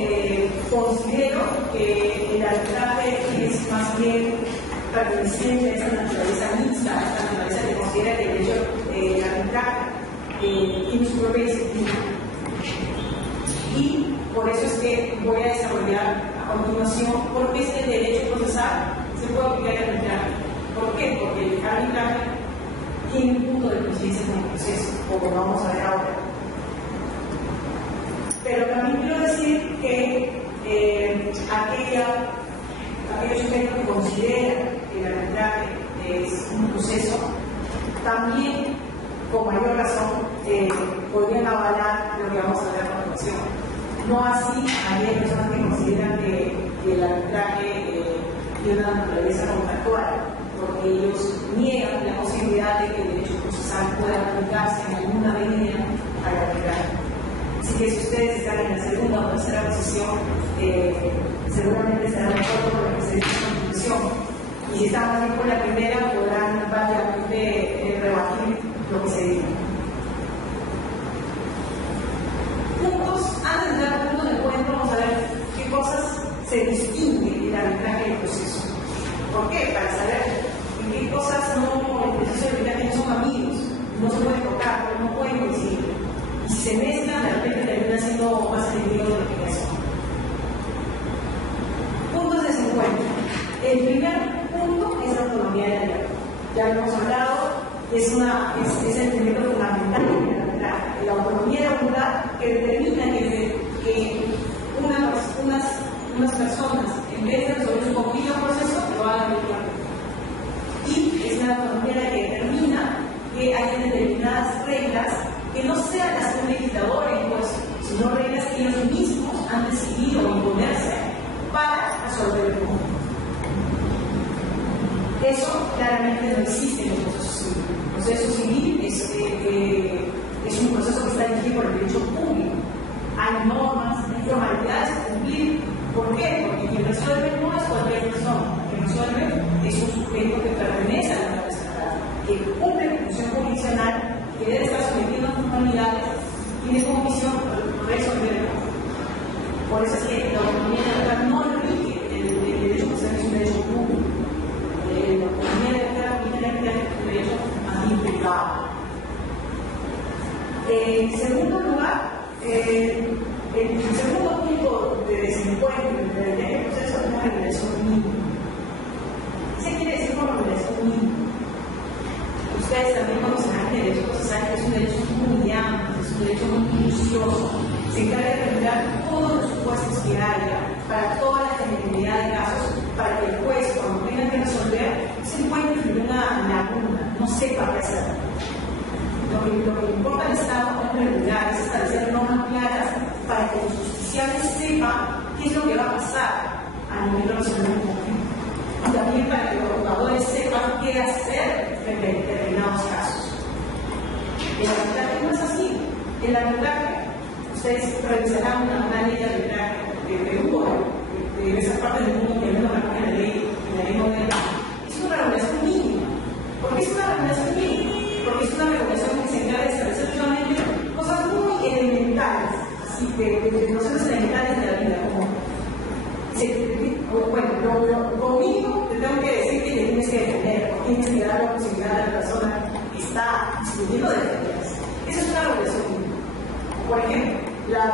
considero que el arbitraje es más bien perteneciente a esa naturaleza mixta, a esta naturaleza que considera que el derecho arbitraje tiene su propia disciplina. Y por eso es que voy a desarrollar a continuación por qué es que el derecho procesal se puede aplicar al arbitraje. ¿Por qué? Porque el arbitraje tiene un punto de coincidencia con el proceso, como vamos a ver ahora. Pero también quiero decir que aquellos sujetos que consideran que el arbitraje es un proceso, también con mayor razón podrían avalar lo que vamos a ver a continuación. No así aquellas personas que consideran que el arbitraje tiene una naturaleza contractual, porque ellos niegan la posibilidad de que el derecho procesal pueda aplicarse en alguna medida al arbitraje. Así que si ustedes están en la segunda o tercera posición, seguramente estarán de acuerdo con lo que se dice en la Constitución. Y si están más bien por la primera, podrán básicamente rebatir lo que se dice. Antes de dar puntos de encuentro, vamos a ver qué cosas se distinguen del arbitraje del proceso. ¿Por qué? Para saber en qué cosas el proceso de arbitraje no son amigos, no se pueden tocar, no pueden coincidir. Y si se mezclan, de repente termina siendo más enemigos de lo que son. Puntos de desencuentro. El primer punto es la autonomía de la ley. Ya lo hemos hablado, es el elemento fundamental del arbitraje. La autonomía de la voluntad que determina que unas personas, en vez de resolver su conflicto o proceso, lo hagan directamente. Y es la autonomía la que determina que hay determinadas reglas que no sean las que un legislador ha impuesto, sino reglas que ellos mismos han decidido imponerse para resolver el conflicto. Eso claramente no existe en el proceso civil. El proceso civil es un proceso que está dirigido por el derecho público. Hay normas, hay formalidades que cumplir. ¿Por qué? Porque quien resuelve no es cualquier persona. Quien resuelve es un sujeto que pertenece a la norma estatal, que cumple función jurisdiccional, que debe estar sometido a formalidades, tiene como misión resolver el conflicto. Por eso es que la autonomía legal no rige el derecho procesal, es un derecho público. La autonomía legal es un derecho más implicado. En segundo lugar, el segundo punto de desencuentro entre el derecho proceso es la regulación mínima. ¿Qué quiere decir con regulación mínima? Ustedes también conocerán que el derecho procesal es un derecho público. para toda la generalidad de casos, para que el juez, cuando tenga que resolver, se encuentre en una laguna, no sepa qué hacer. Lo que importa al Estado es regular, es establecer normas claras para que los justiciables sepan qué es lo que va a pasar a nivel de resolver un conflicto. Y también para que los jugadores sepan qué hacer en determinados casos. El arbitraje no es así. El arbitraje, ustedes revisarán una ley de arbitraje de Perú, de esas partes del mundo que no recogen la ley moderna. Es una regulación mínima. ¿Por qué es una regulación mínima? Porque es una regulación que se encarga de establecer solamente cosas muy elementales, así de nociones elementales de la vida, como conmigo te tengo que decir que te tienes que defender, o tienes que dar la posibilidad a la persona que está discutiendo de defenderse. Esa es una regulación mínima. Por ejemplo, la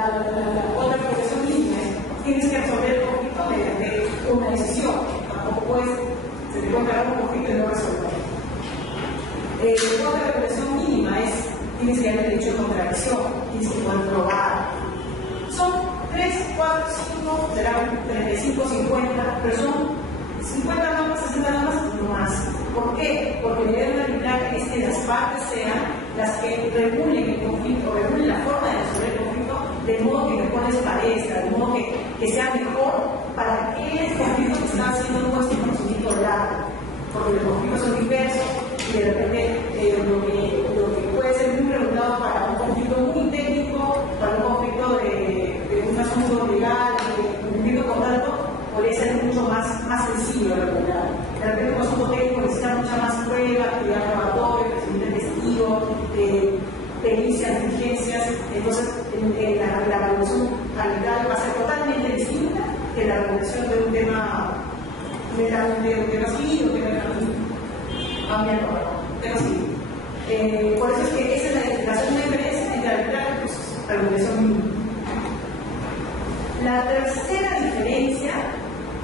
otra regulación mínima es tienes que resolver el conflicto mediante una decisión. Tampoco se te puede encargar un conflicto y no resolverlo. Otra regulación mínima es tienes que haber derecho de contradicción, tienes que poder probar. Son 3, 4, 5, serán 35, 50, pero son 50 normas, 60 normas y no más. ¿Por qué? Porque la idea del arbitraje es que las partes sean las que regulen el conflicto, regulen la forma de resolver el conflicto, de modo que mejor les parezca, de modo que sea mejor para aquel conflicto que está siendo puesto en conocimiento largo. Porque los conflictos son diversos y de repente lo que puede ser muy preguntado para un conflicto muy técnico, para un conflicto de un asunto legal, de un conflicto contrato, podría ser mucho más sencillo de regular. De repente un asunto técnico necesita mucha más prueba, actividad probatoria, recibimiento de testigos, pericias, diligencias. Entonces la regulación arbitral va a ser totalmente distinta que la regulación de un tema civil o tema civil. Por eso es que esa es la segunda diferencia entre arbitraje y regulación mínima. La tercera diferencia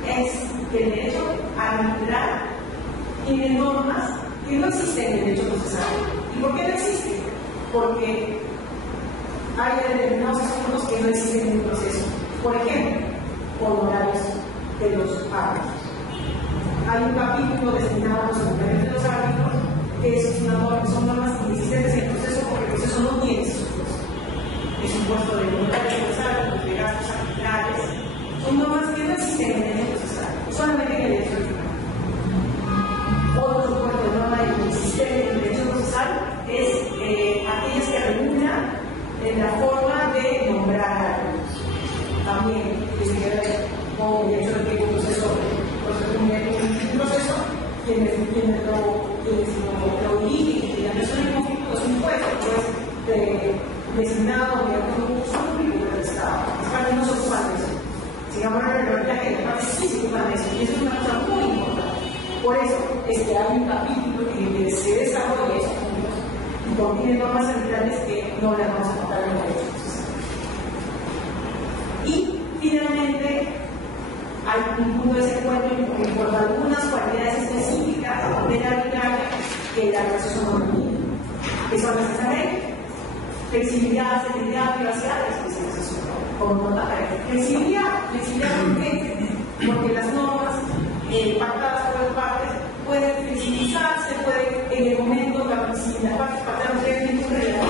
es que el derecho arbitral tiene normas que no existen en el derecho procesal. ¿Y por qué no existen? Porque hay determinados asuntos que no existen en el proceso. Por ejemplo, honorarios de los árbitros. Hay un capítulo destinado a los honorarios de los árbitros, que son normas inexistentes en el proceso porque el proceso no tiene esos puestos. Es un puesto de honorarios de los árbitros, de gastos arbitrales. Son normas que no existen en el derecho procesal, solamente en el derecho arbitral. Otro supuesto de norma inexistente en el derecho procesal es aquellas que regulan la forma de nombrar árbitros. También tiene que ver con el hecho de que un proceso quienes lo dirigen y la persona en conflicto es un juez, designado mediante un concurso público por el Estado. Las partes no se ocupan de eso. Sigamos la reglamentaria, las partes sí se ocupan de eso, y eso es una cosa muy importante. Por eso es que hay un capítulo que se desarrolla esos puntos y contiene normas arbitrales que no las vamos a contar en el derecho procesal. Y finalmente, hay un punto de ese encuentro que por algunas cualidades específicas del arbitraje que el proceso no tiene, que son necesariamente flexibilidad, seguridad, privacidad y especialización. Como nota para flexibilidad, ¿por qué? Porque las normas pactadas por las partes pueden flexibilizarse, en el momento si las partes pactaron que hay ningún relativo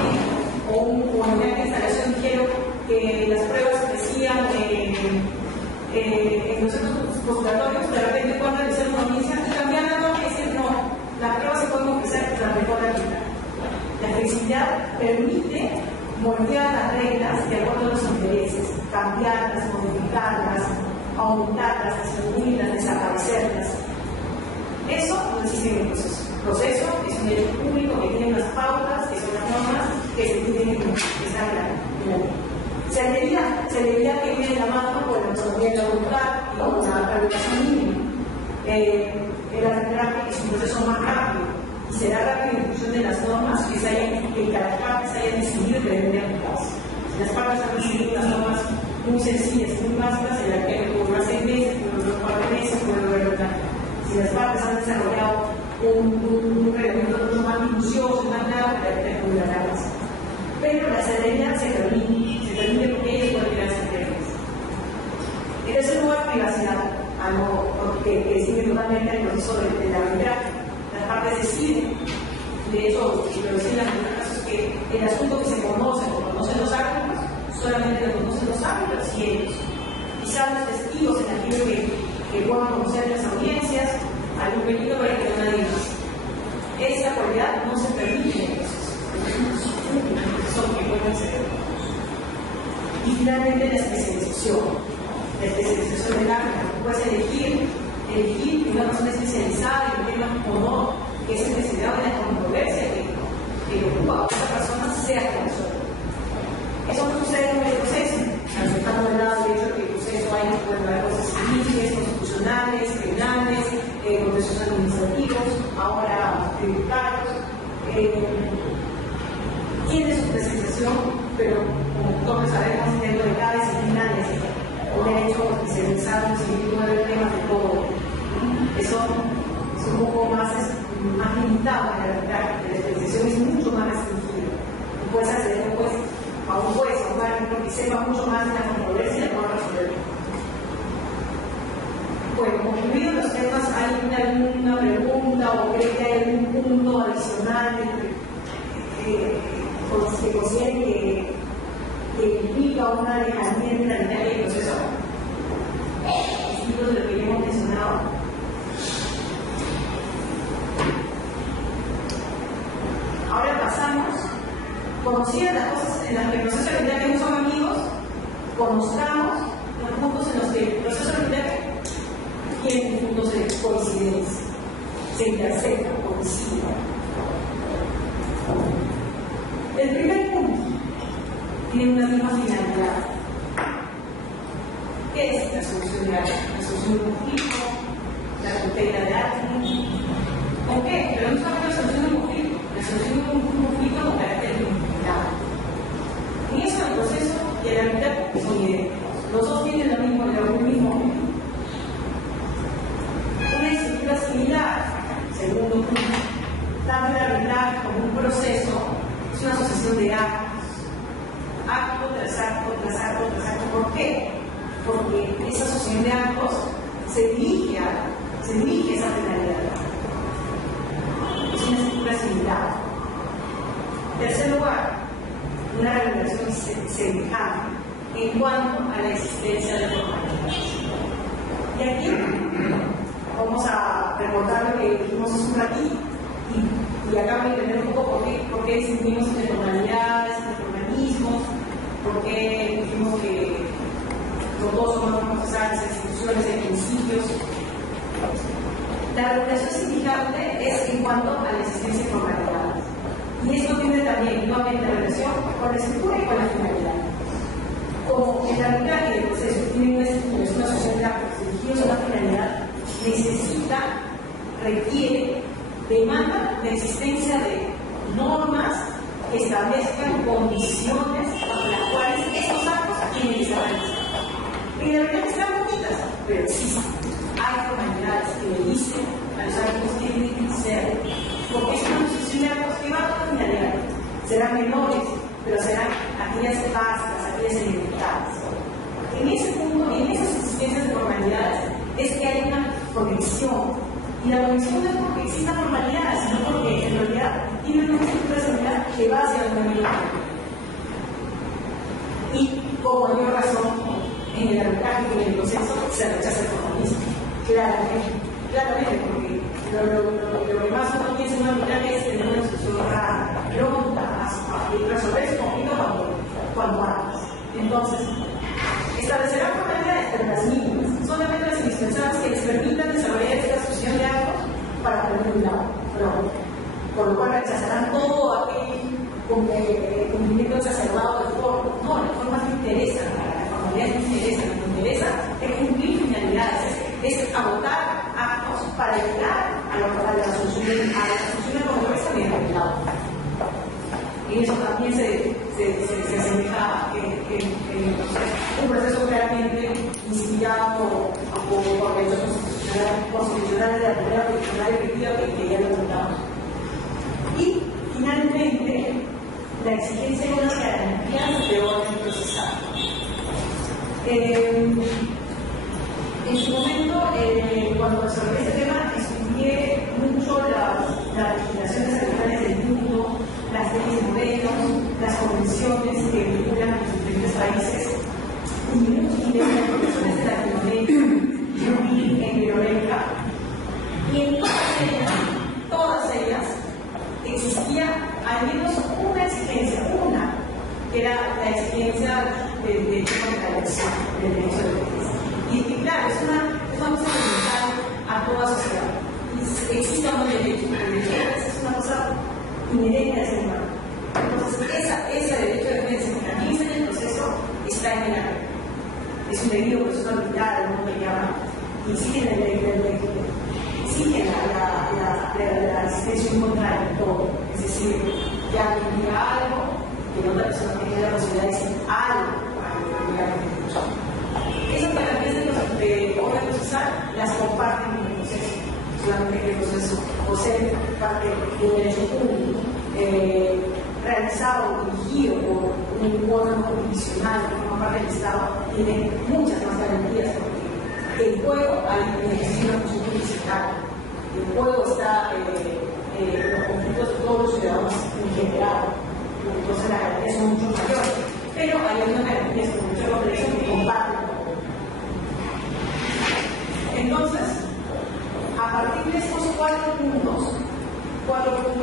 o en una instalación dijeron que las pruebas decían en los centros postulatorios, de repente cuando realizar una audiencia y cambiar la norma y decir no, la prueba se puede ofrecer la mejor arbitraje. La flexibilidad permite moldear las reglas de acuerdo a los intereses, cambiarlas, modificarlas, aumentarlas, disminuirlas, desaparecerlas. Eso no existe en el proceso. El proceso es un derecho público que tiene unas pautas, que son las normas que se tienen que estar en la ley. Se debería que viene de la mano por la autonomía de la voluntad y con la regulación mínima. El arbitraje es un proceso más rápido y será rápido en función de las normas que cada parte se haya decidido que deben de aplicarse. Si las partes han decidido unas normas muy sencillas, muy básicas, el arbitraje puede 6 meses, puede 4 meses, puede durar un año. Si las partes han desarrollado un reglamento mucho más minucioso, más claro, el arbitraje durará más. Pero la celeridad se termina porque ellos pueden crear esas reglas. En tercer lugar, algo que sigue totalmente el proceso del arbitraje. Las partes deciden. De hecho, lo decían en algunos casos que el asunto que se conoce o conocen los árbitros, solamente lo conocen los árbitros y ellos. Quizás los testigos en aquello que puedan conocer las audiencias, algún peligro para que no nadie más. Esa cualidad no se permite en el proceso. Son que pueden ser. Y finalmente la especialización. La especialización del árbitro. Puedes elegir que una persona especializada en un tema o no, que es especializada en la controversia que ocupa a esa persona, sea profesor. Eso no sucede en el proceso. Estamos hablando del hecho de que el proceso hay cosas civiles, constitucionales, penales, procesos administrativos, ahora tributarios. Tiene su especialización, pero como todos sabemos, dentro de cada disciplina necesita un derecho especializado en civil, no hay temas de todo. Eso es un poco más limitado en la arbitraje. La especialización es mucho más restringida. No puedes acceder a un juez o a un árbitro que sepa mucho más de la controversia y no resolverlo. Bueno, concluidos los temas, ¿hay alguna pregunta o cree que hay algún punto adicional que consideren que implica una alejamiento sanitaria del proceso? Distintos de lo que ya hemos mencionado. Ahora pasamos, conocidas las cosas en las que el proceso arbitraje no son amigos, conozcamos los puntos en los que el proceso arbitraje tiene puntos de coincidencia, se interceptan, coinciden. El primer punto tiene una misma finalidad. ¿Qué es la solución de algo? La solución de un conflicto, la tutela de alguien. ¿Con qué? Pero no solamente la solución de un conflicto, la solución de un conflicto con carácter limitado. En eso el proceso y el arbitraje son idénticos. Los dos tienen el mismo objetivo. Una estructura similar, segundo punto, tanto el arbitraje como un proceso es una asociación de actos, acto tras acto, tras acto, tras acto. ¿Por qué? Porque esa asociación de actos se dirige a esa finalidad. Es una estructura similar. En tercer lugar, una regulación semejante en cuanto a la existencia de formalidades. Y aquí vamos a recordar lo que dijimos hace un ratito y acá voy a entender un poco por qué distinguimos entre formalidades, entre formalismos, por qué dijimos que no todos son normas procesales, hay instituciones, hay principios. La regulación significante es en cuanto a la existencia de formalidades. Y esto tiene también nuevamente relación con la estructura y con la finalidad. Como el arbitraje del proceso tiene una estructura, es una asociación de actos dirigidos a una finalidad, requiere, demanda la existencia de normas que establezcan condiciones bajo las cuales estos actos tienen que ser realizados. En la realidad están poquitas, pero existen. Hay formalidades que le dicen a los actos que tienen que ser, porque es una asociación de actos que va a otra finalidad. Serán menores, pero serán aquellas básicas, aquellas elementales. En ese punto, en esas existencias de formalidades, es que hay una conexión. Y la conexión no es porque existan formalidades, sino porque en realidad tienen una estructura de seguridad que va hacia una medida. Y como mayor razón, en el arbitraje y en el proceso se rechaza el formalismo. Claramente, porque lo que más uno piensa en un arbitraje es tener una solución pronta y resolver ese conflicto cuanto antes. Entonces, establecerán formalidades, pero las mínimas, solamente las indispensables que les permitan desarrollar esta asociación de actos para poner un lado pronto. Por lo cual rechazarán todo aquel cumplimiento exacerbado de forma. No, las formas no interesan, las formalidades no interesan, lo que interesa es cumplir finalidades, es agotar actos para llegar a la solución de controversia mediante el lado. Y eso también se asemeja en un proceso claramente inspirado por la ley constitucional de la primera constitucional efectiva que ya lo contamos. Y finalmente, la exigencia de unas garantías de orden procesal. En su momento, convenciones que vinculan a los diferentes países y de las convenciones de Latinoamérica, yo vi en Iberoamérica, y en todas ellas existía al menos una exigencia, que era la exigencia del derecho contra la elección, del derecho de defensa. Y claro, es una cosa fundamental a toda sociedad. Existe un derecho, el derecho de defensa es una cosa inherente al ser humano. Entonces, ese derecho de defensa que analiza en el proceso está en el acto. Es un debido proceso arbitral, como le llaman, y sigue en el derecho. Sigue la existencia incontrable en todo. Es decir, que alguien diga algo, que la otra persona tenga la posibilidad de decir algo para que esas características de obra procesal las comparten en el proceso. Solamente que el proceso posee parte de un derecho público realizado, dirigido por un órgano jurisdiccional que forma parte del Estado, tiene muchas más garantías porque el juego hay una función publicitaria. El juego está en los conflictos de todos los ciudadanos en general. Entonces las garantías son mucho mayores. Pero hay unas garantías con mucha complexión que comparten. Entonces, a partir de estos cuatro puntos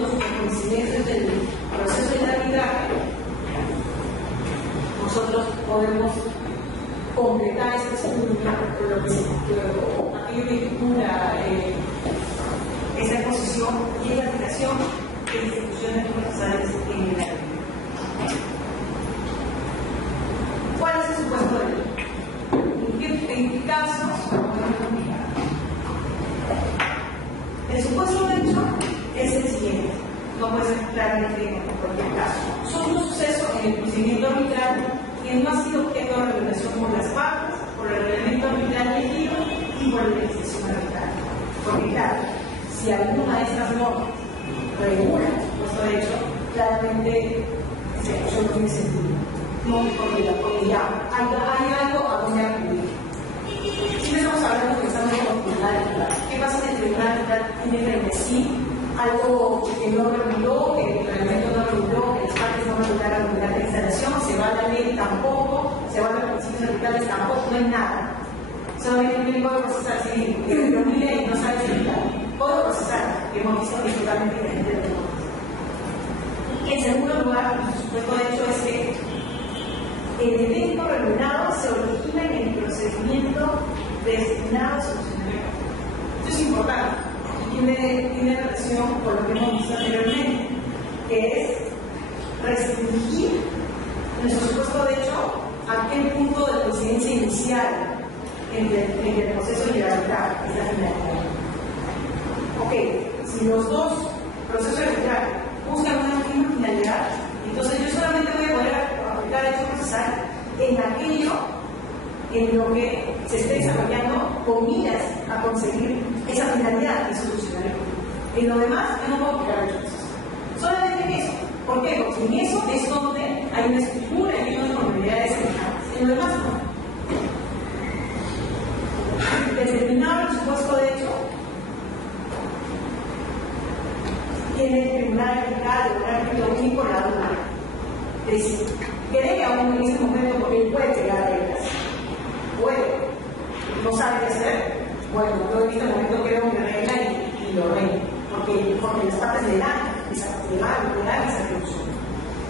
de coincidencia del proceso de arbitraje, nosotros podemos completar este estudio con lo que aquello que vincula esa exposición y la aplicación de instituciones procesales en el área. ¿Cuál es el supuesto de ley? ¿En qué casos podemos aplicar? El supuesto de hecho es el siguiente, no puede ser claramente en cualquier caso. Son un suceso en el procedimiento arbitral que no ha sido objeto de regulación por las partes, por el reglamento arbitral elegido y por la legislación arbitral. Porque claro, si alguna de estas normas regula el supuesto de hecho, claramente esa ejecución no tiene sentido. No porque ya hay algo a donde acudir. Si estamos hablando que estamos en el tribunal arbitral, ¿qué pasa si el tribunal arbitral tiene frente a sí algo que no reguló, que el reglamento no reguló, que las partes no regularon la instalación, se va a la ley tampoco, se van a los principios arbitrales tampoco, no hay nada? Solamente un código procesal civil, que no mide y no sabe si código procesal, que hemos visto que es totalmente diferente de los otros. Y en segundo lugar, el supuesto de hecho es que el evento regulado se origina en el procedimiento destinado a solucionar el conflicto. Esto es importante y tiene relación con lo que hemos visto anteriormente, que es restringir nuestro supuesto de hecho a aquel punto de coincidencia inicial entre el proceso y el arbitraje, que es la finalidad. Ok, si los dos procesos de arbitraje buscan una misma finalidad, entonces yo solamente voy a poder aplicar el hecho procesal en aquello en lo que se esté desarrollando con miras a conseguir esa finalidad de solucionar el conflicto. En lo demás, yo no puedo aplicar el hecho procesal. Solamente en eso. ¿Por qué? Porque en eso es donde hay una estructura y unas probabilidades semejantes. En lo demás, no. Determinado el supuesto de hecho, tiene el tribunal arbitral o el árbitro único la duda. Es decir, cree aún en ese momento porque él puede llegar a reglas. Puede. No sabe qué hacer. Bueno, yo en este momento creo que regla y lo reino. Porque las partes le dan esa atribución.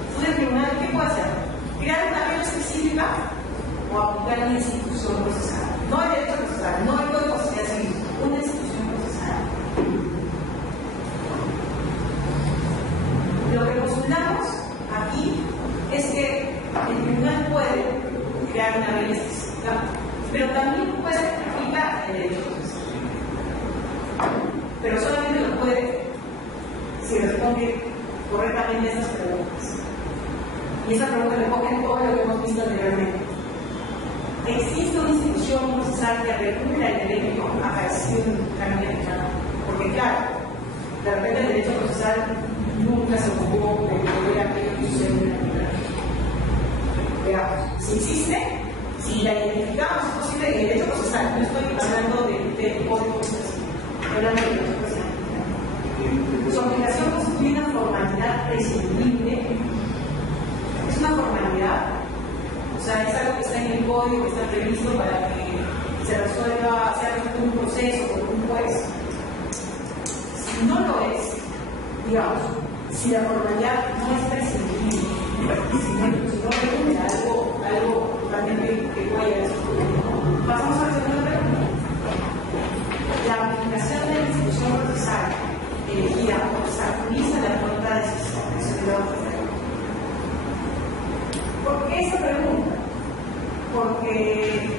Entonces el tribunal, ¿qué puede hacer? Crear una regla específica o aplicar una institución procesal. No el derecho procesal, no el código social civil, una institución procesal. Lo que postulamos aquí es que el tribunal puede crear una regla específica, pero también puede aplicar el derecho procesal. Pero solamente lo puede si responde correctamente a esas preguntas. Y esas preguntas recogen todo lo que hemos visto anteriormente. ¿Existe una institución procesal que regula el derecho a ejercer un trámite arbitral? Porque claro, de repente el derecho procesal nunca se ocupó de ver aquello que sucede en el arbitraje. Veamos, si existe, si la identificamos, es posible el derecho procesal. No estoy hablando del código procesal, estoy hablando del derecho procesal. Su aplicación constituye una formalidad prescindible. Es una formalidad, o sea, es algo que está en el código, que está previsto para que se resuelva, se haga un proceso con un juez. Si no lo es, digamos, si la formalidad no es prescindible, si no reúne algo también que vaya a eso. Pasamos a la segunda pregunta. La aplicación de la institución procesal elegida por obstaculiza la cuenta de decisión. ¿Por qué esa pregunta? Porque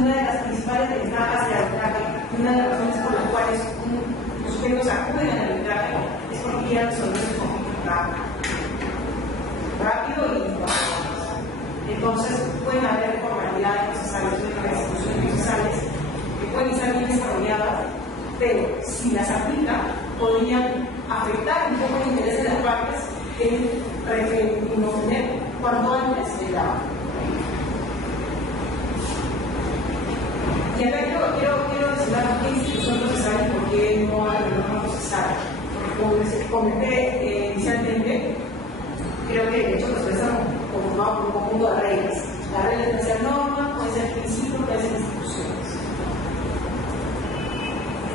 una de las principales ventajas del arbitraje, una de las razones por las cuales los sujetos acuden al arbitraje es porque ya resolver sus conflictos rápido y rápido. Entonces, pueden haber formalidades procesales, instituciones procesales que pueden estar bien desarrolladas, pero si las aplican, podrían afectar un poco el interés de las partes en obtener cuanto antes el daño. Y acá quiero mencionar qué institución procesal y por qué no hay norma procesal. Porque como les comenté inicialmente, creo que el derecho procesal está conformado por un conjunto de reglas. Las reglas pueden ser normas, pueden ser principios, pueden ser instituciones.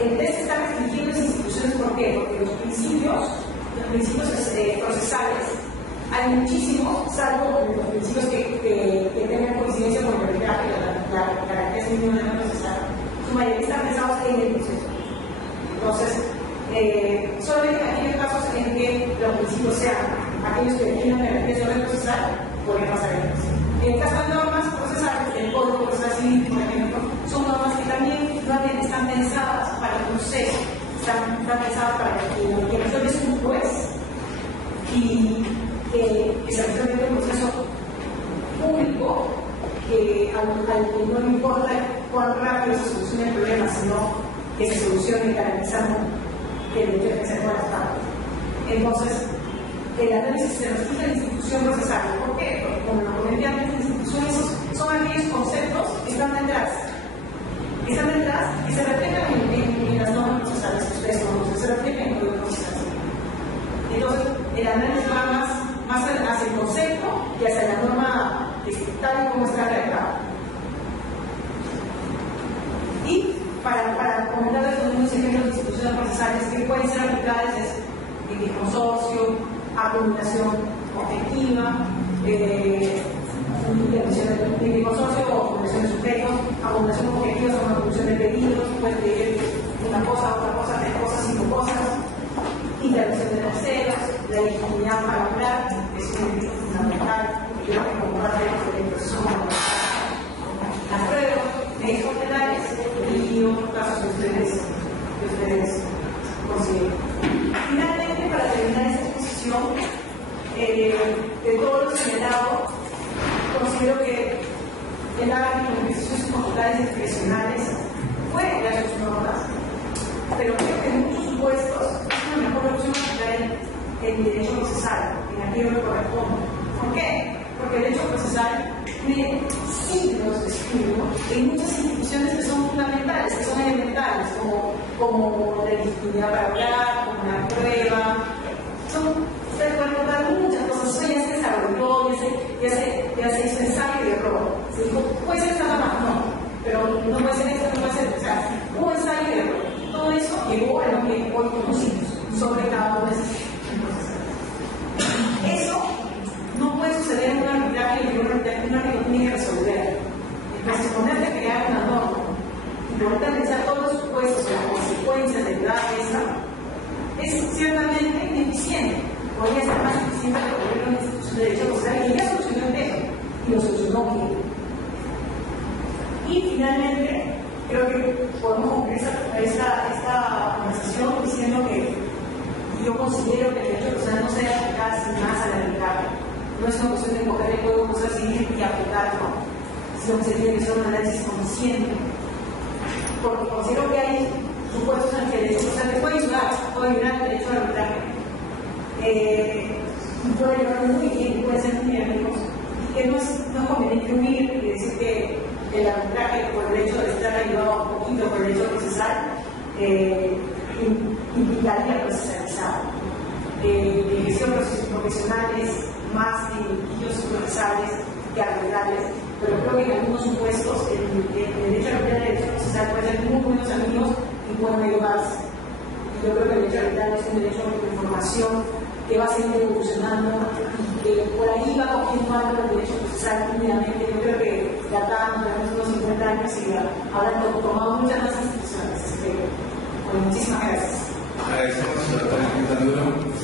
El test está restringiendo esas instituciones, ¿por qué? Porque los principios procesales, hay muchísimos, salvo los principios que tengan coincidencia con el arbitraje, la característica mínima de la procesal, su mayoría están pensados en el proceso. Entonces, solamente en aquellos casos en que los principios sean aquellos que definen la característica del procesal, podría pasar el proceso. En el caso de normas procesales, el Código Procesal Civil, por ejemplo, son normas que también están pensadas para el proceso, están pensadas para que resuelves un juez y que se resuelve un proceso público al que no le importa cuán rápido se solucione el problema, sino que se solucione garantizando que el derecho se pueda estar. Entonces, el análisis se restringe a la institución procesal. ¿Por qué? Porque, como lo comenté antes, las instituciones son aquellos conceptos que están detrás, que se reflejan en las normas procesales que ustedes conocen, que se reflejan en el código procesal. Entonces, el análisis va más hacia el concepto que hacia la norma tal y como está redactada. Y para comentarles algunos ejemplos de instituciones procesales que pueden ser aplicadas es el consorcio, acumulación objetiva, de consorcio o acumulación de sujetos, acumulación objetiva son una acumulación de pedidos, pueden pedir una cosa, otra cosa, 3 cosas, 5 cosas, intervención de terceros, la legitimidad para hablar, es un elemento fundamental, y creo que como parte del proceso las pruebas, medios cautelarios y otros casos que ustedes consideren. Finalmente, para terminar esta exposición, de todo lo señalado, considero que el ámbito de ejercicios facultades discrecionales puede crear sus normas, pero creo que en muchos supuestos es una mejor opción aplicar el derecho procesal, en aquello que corresponde. ¿Por qué? Porque el derecho procesal tiene siglos de estudio en muchas instituciones que son fundamentales, que son elementales, como la legitimidad para hablar, como la prueba. Ustedes pueden contar muchas cosas, eso ya se desarrolló, ya se hizo ensayo y error. Se dijo, puede ser nada más, no, pero no puede ser esto, no puede ser, o sea, hubo ensayo y error. Todo eso llegó a lo que hoy conocimos sobre cada uno de esos procesos. Eso no puede suceder en un arbitraje y un arbitraje tiene que resolver. Entonces, ponerte a crear una norma y ponerte a pensar todos los supuestos, las consecuencias de dar esa, es ciertamente ineficiente. Podría ser más eficiente que una institución de derecho procesal que ya solucionó el tema y lo solucionó bien. Y finalmente, creo que podemos concluir esta conversación diciendo que yo considero que el derecho procesal no se debe aplicar sin más al arbitraje. No es una cuestión de coger el código procesal civil y aplicarlo, sino que se tiene que hacer un análisis consciente. Porque considero que hay supuestos en que el derecho procesal te puede ayudar, puede ayudar al derecho al arbitraje. Puede llevarlo muy bien, puede ser muy amigos. Y que no es conveniente huir y decir que el arbitraje, por el hecho de estar ayudado un poquito por el derecho procesal, implicaría procesalizar. Gestión de procesos profesionales más litigios procesales que arbitrales, pero creo que en algunos supuestos el derecho arbitral y el derecho procesal pueden ser muy buenos amigos y pueden ayudarse. Y yo creo que el derecho arbitral es un derecho de información que va a seguir evolucionando y que por ahí va cogiendo algo del derecho procesal tímidamente. Yo creo que de acá tenemos unos 50 años y habrán tomado muchas más instituciones. Muchísimas gracias. Agradecemos a la doctora Duro.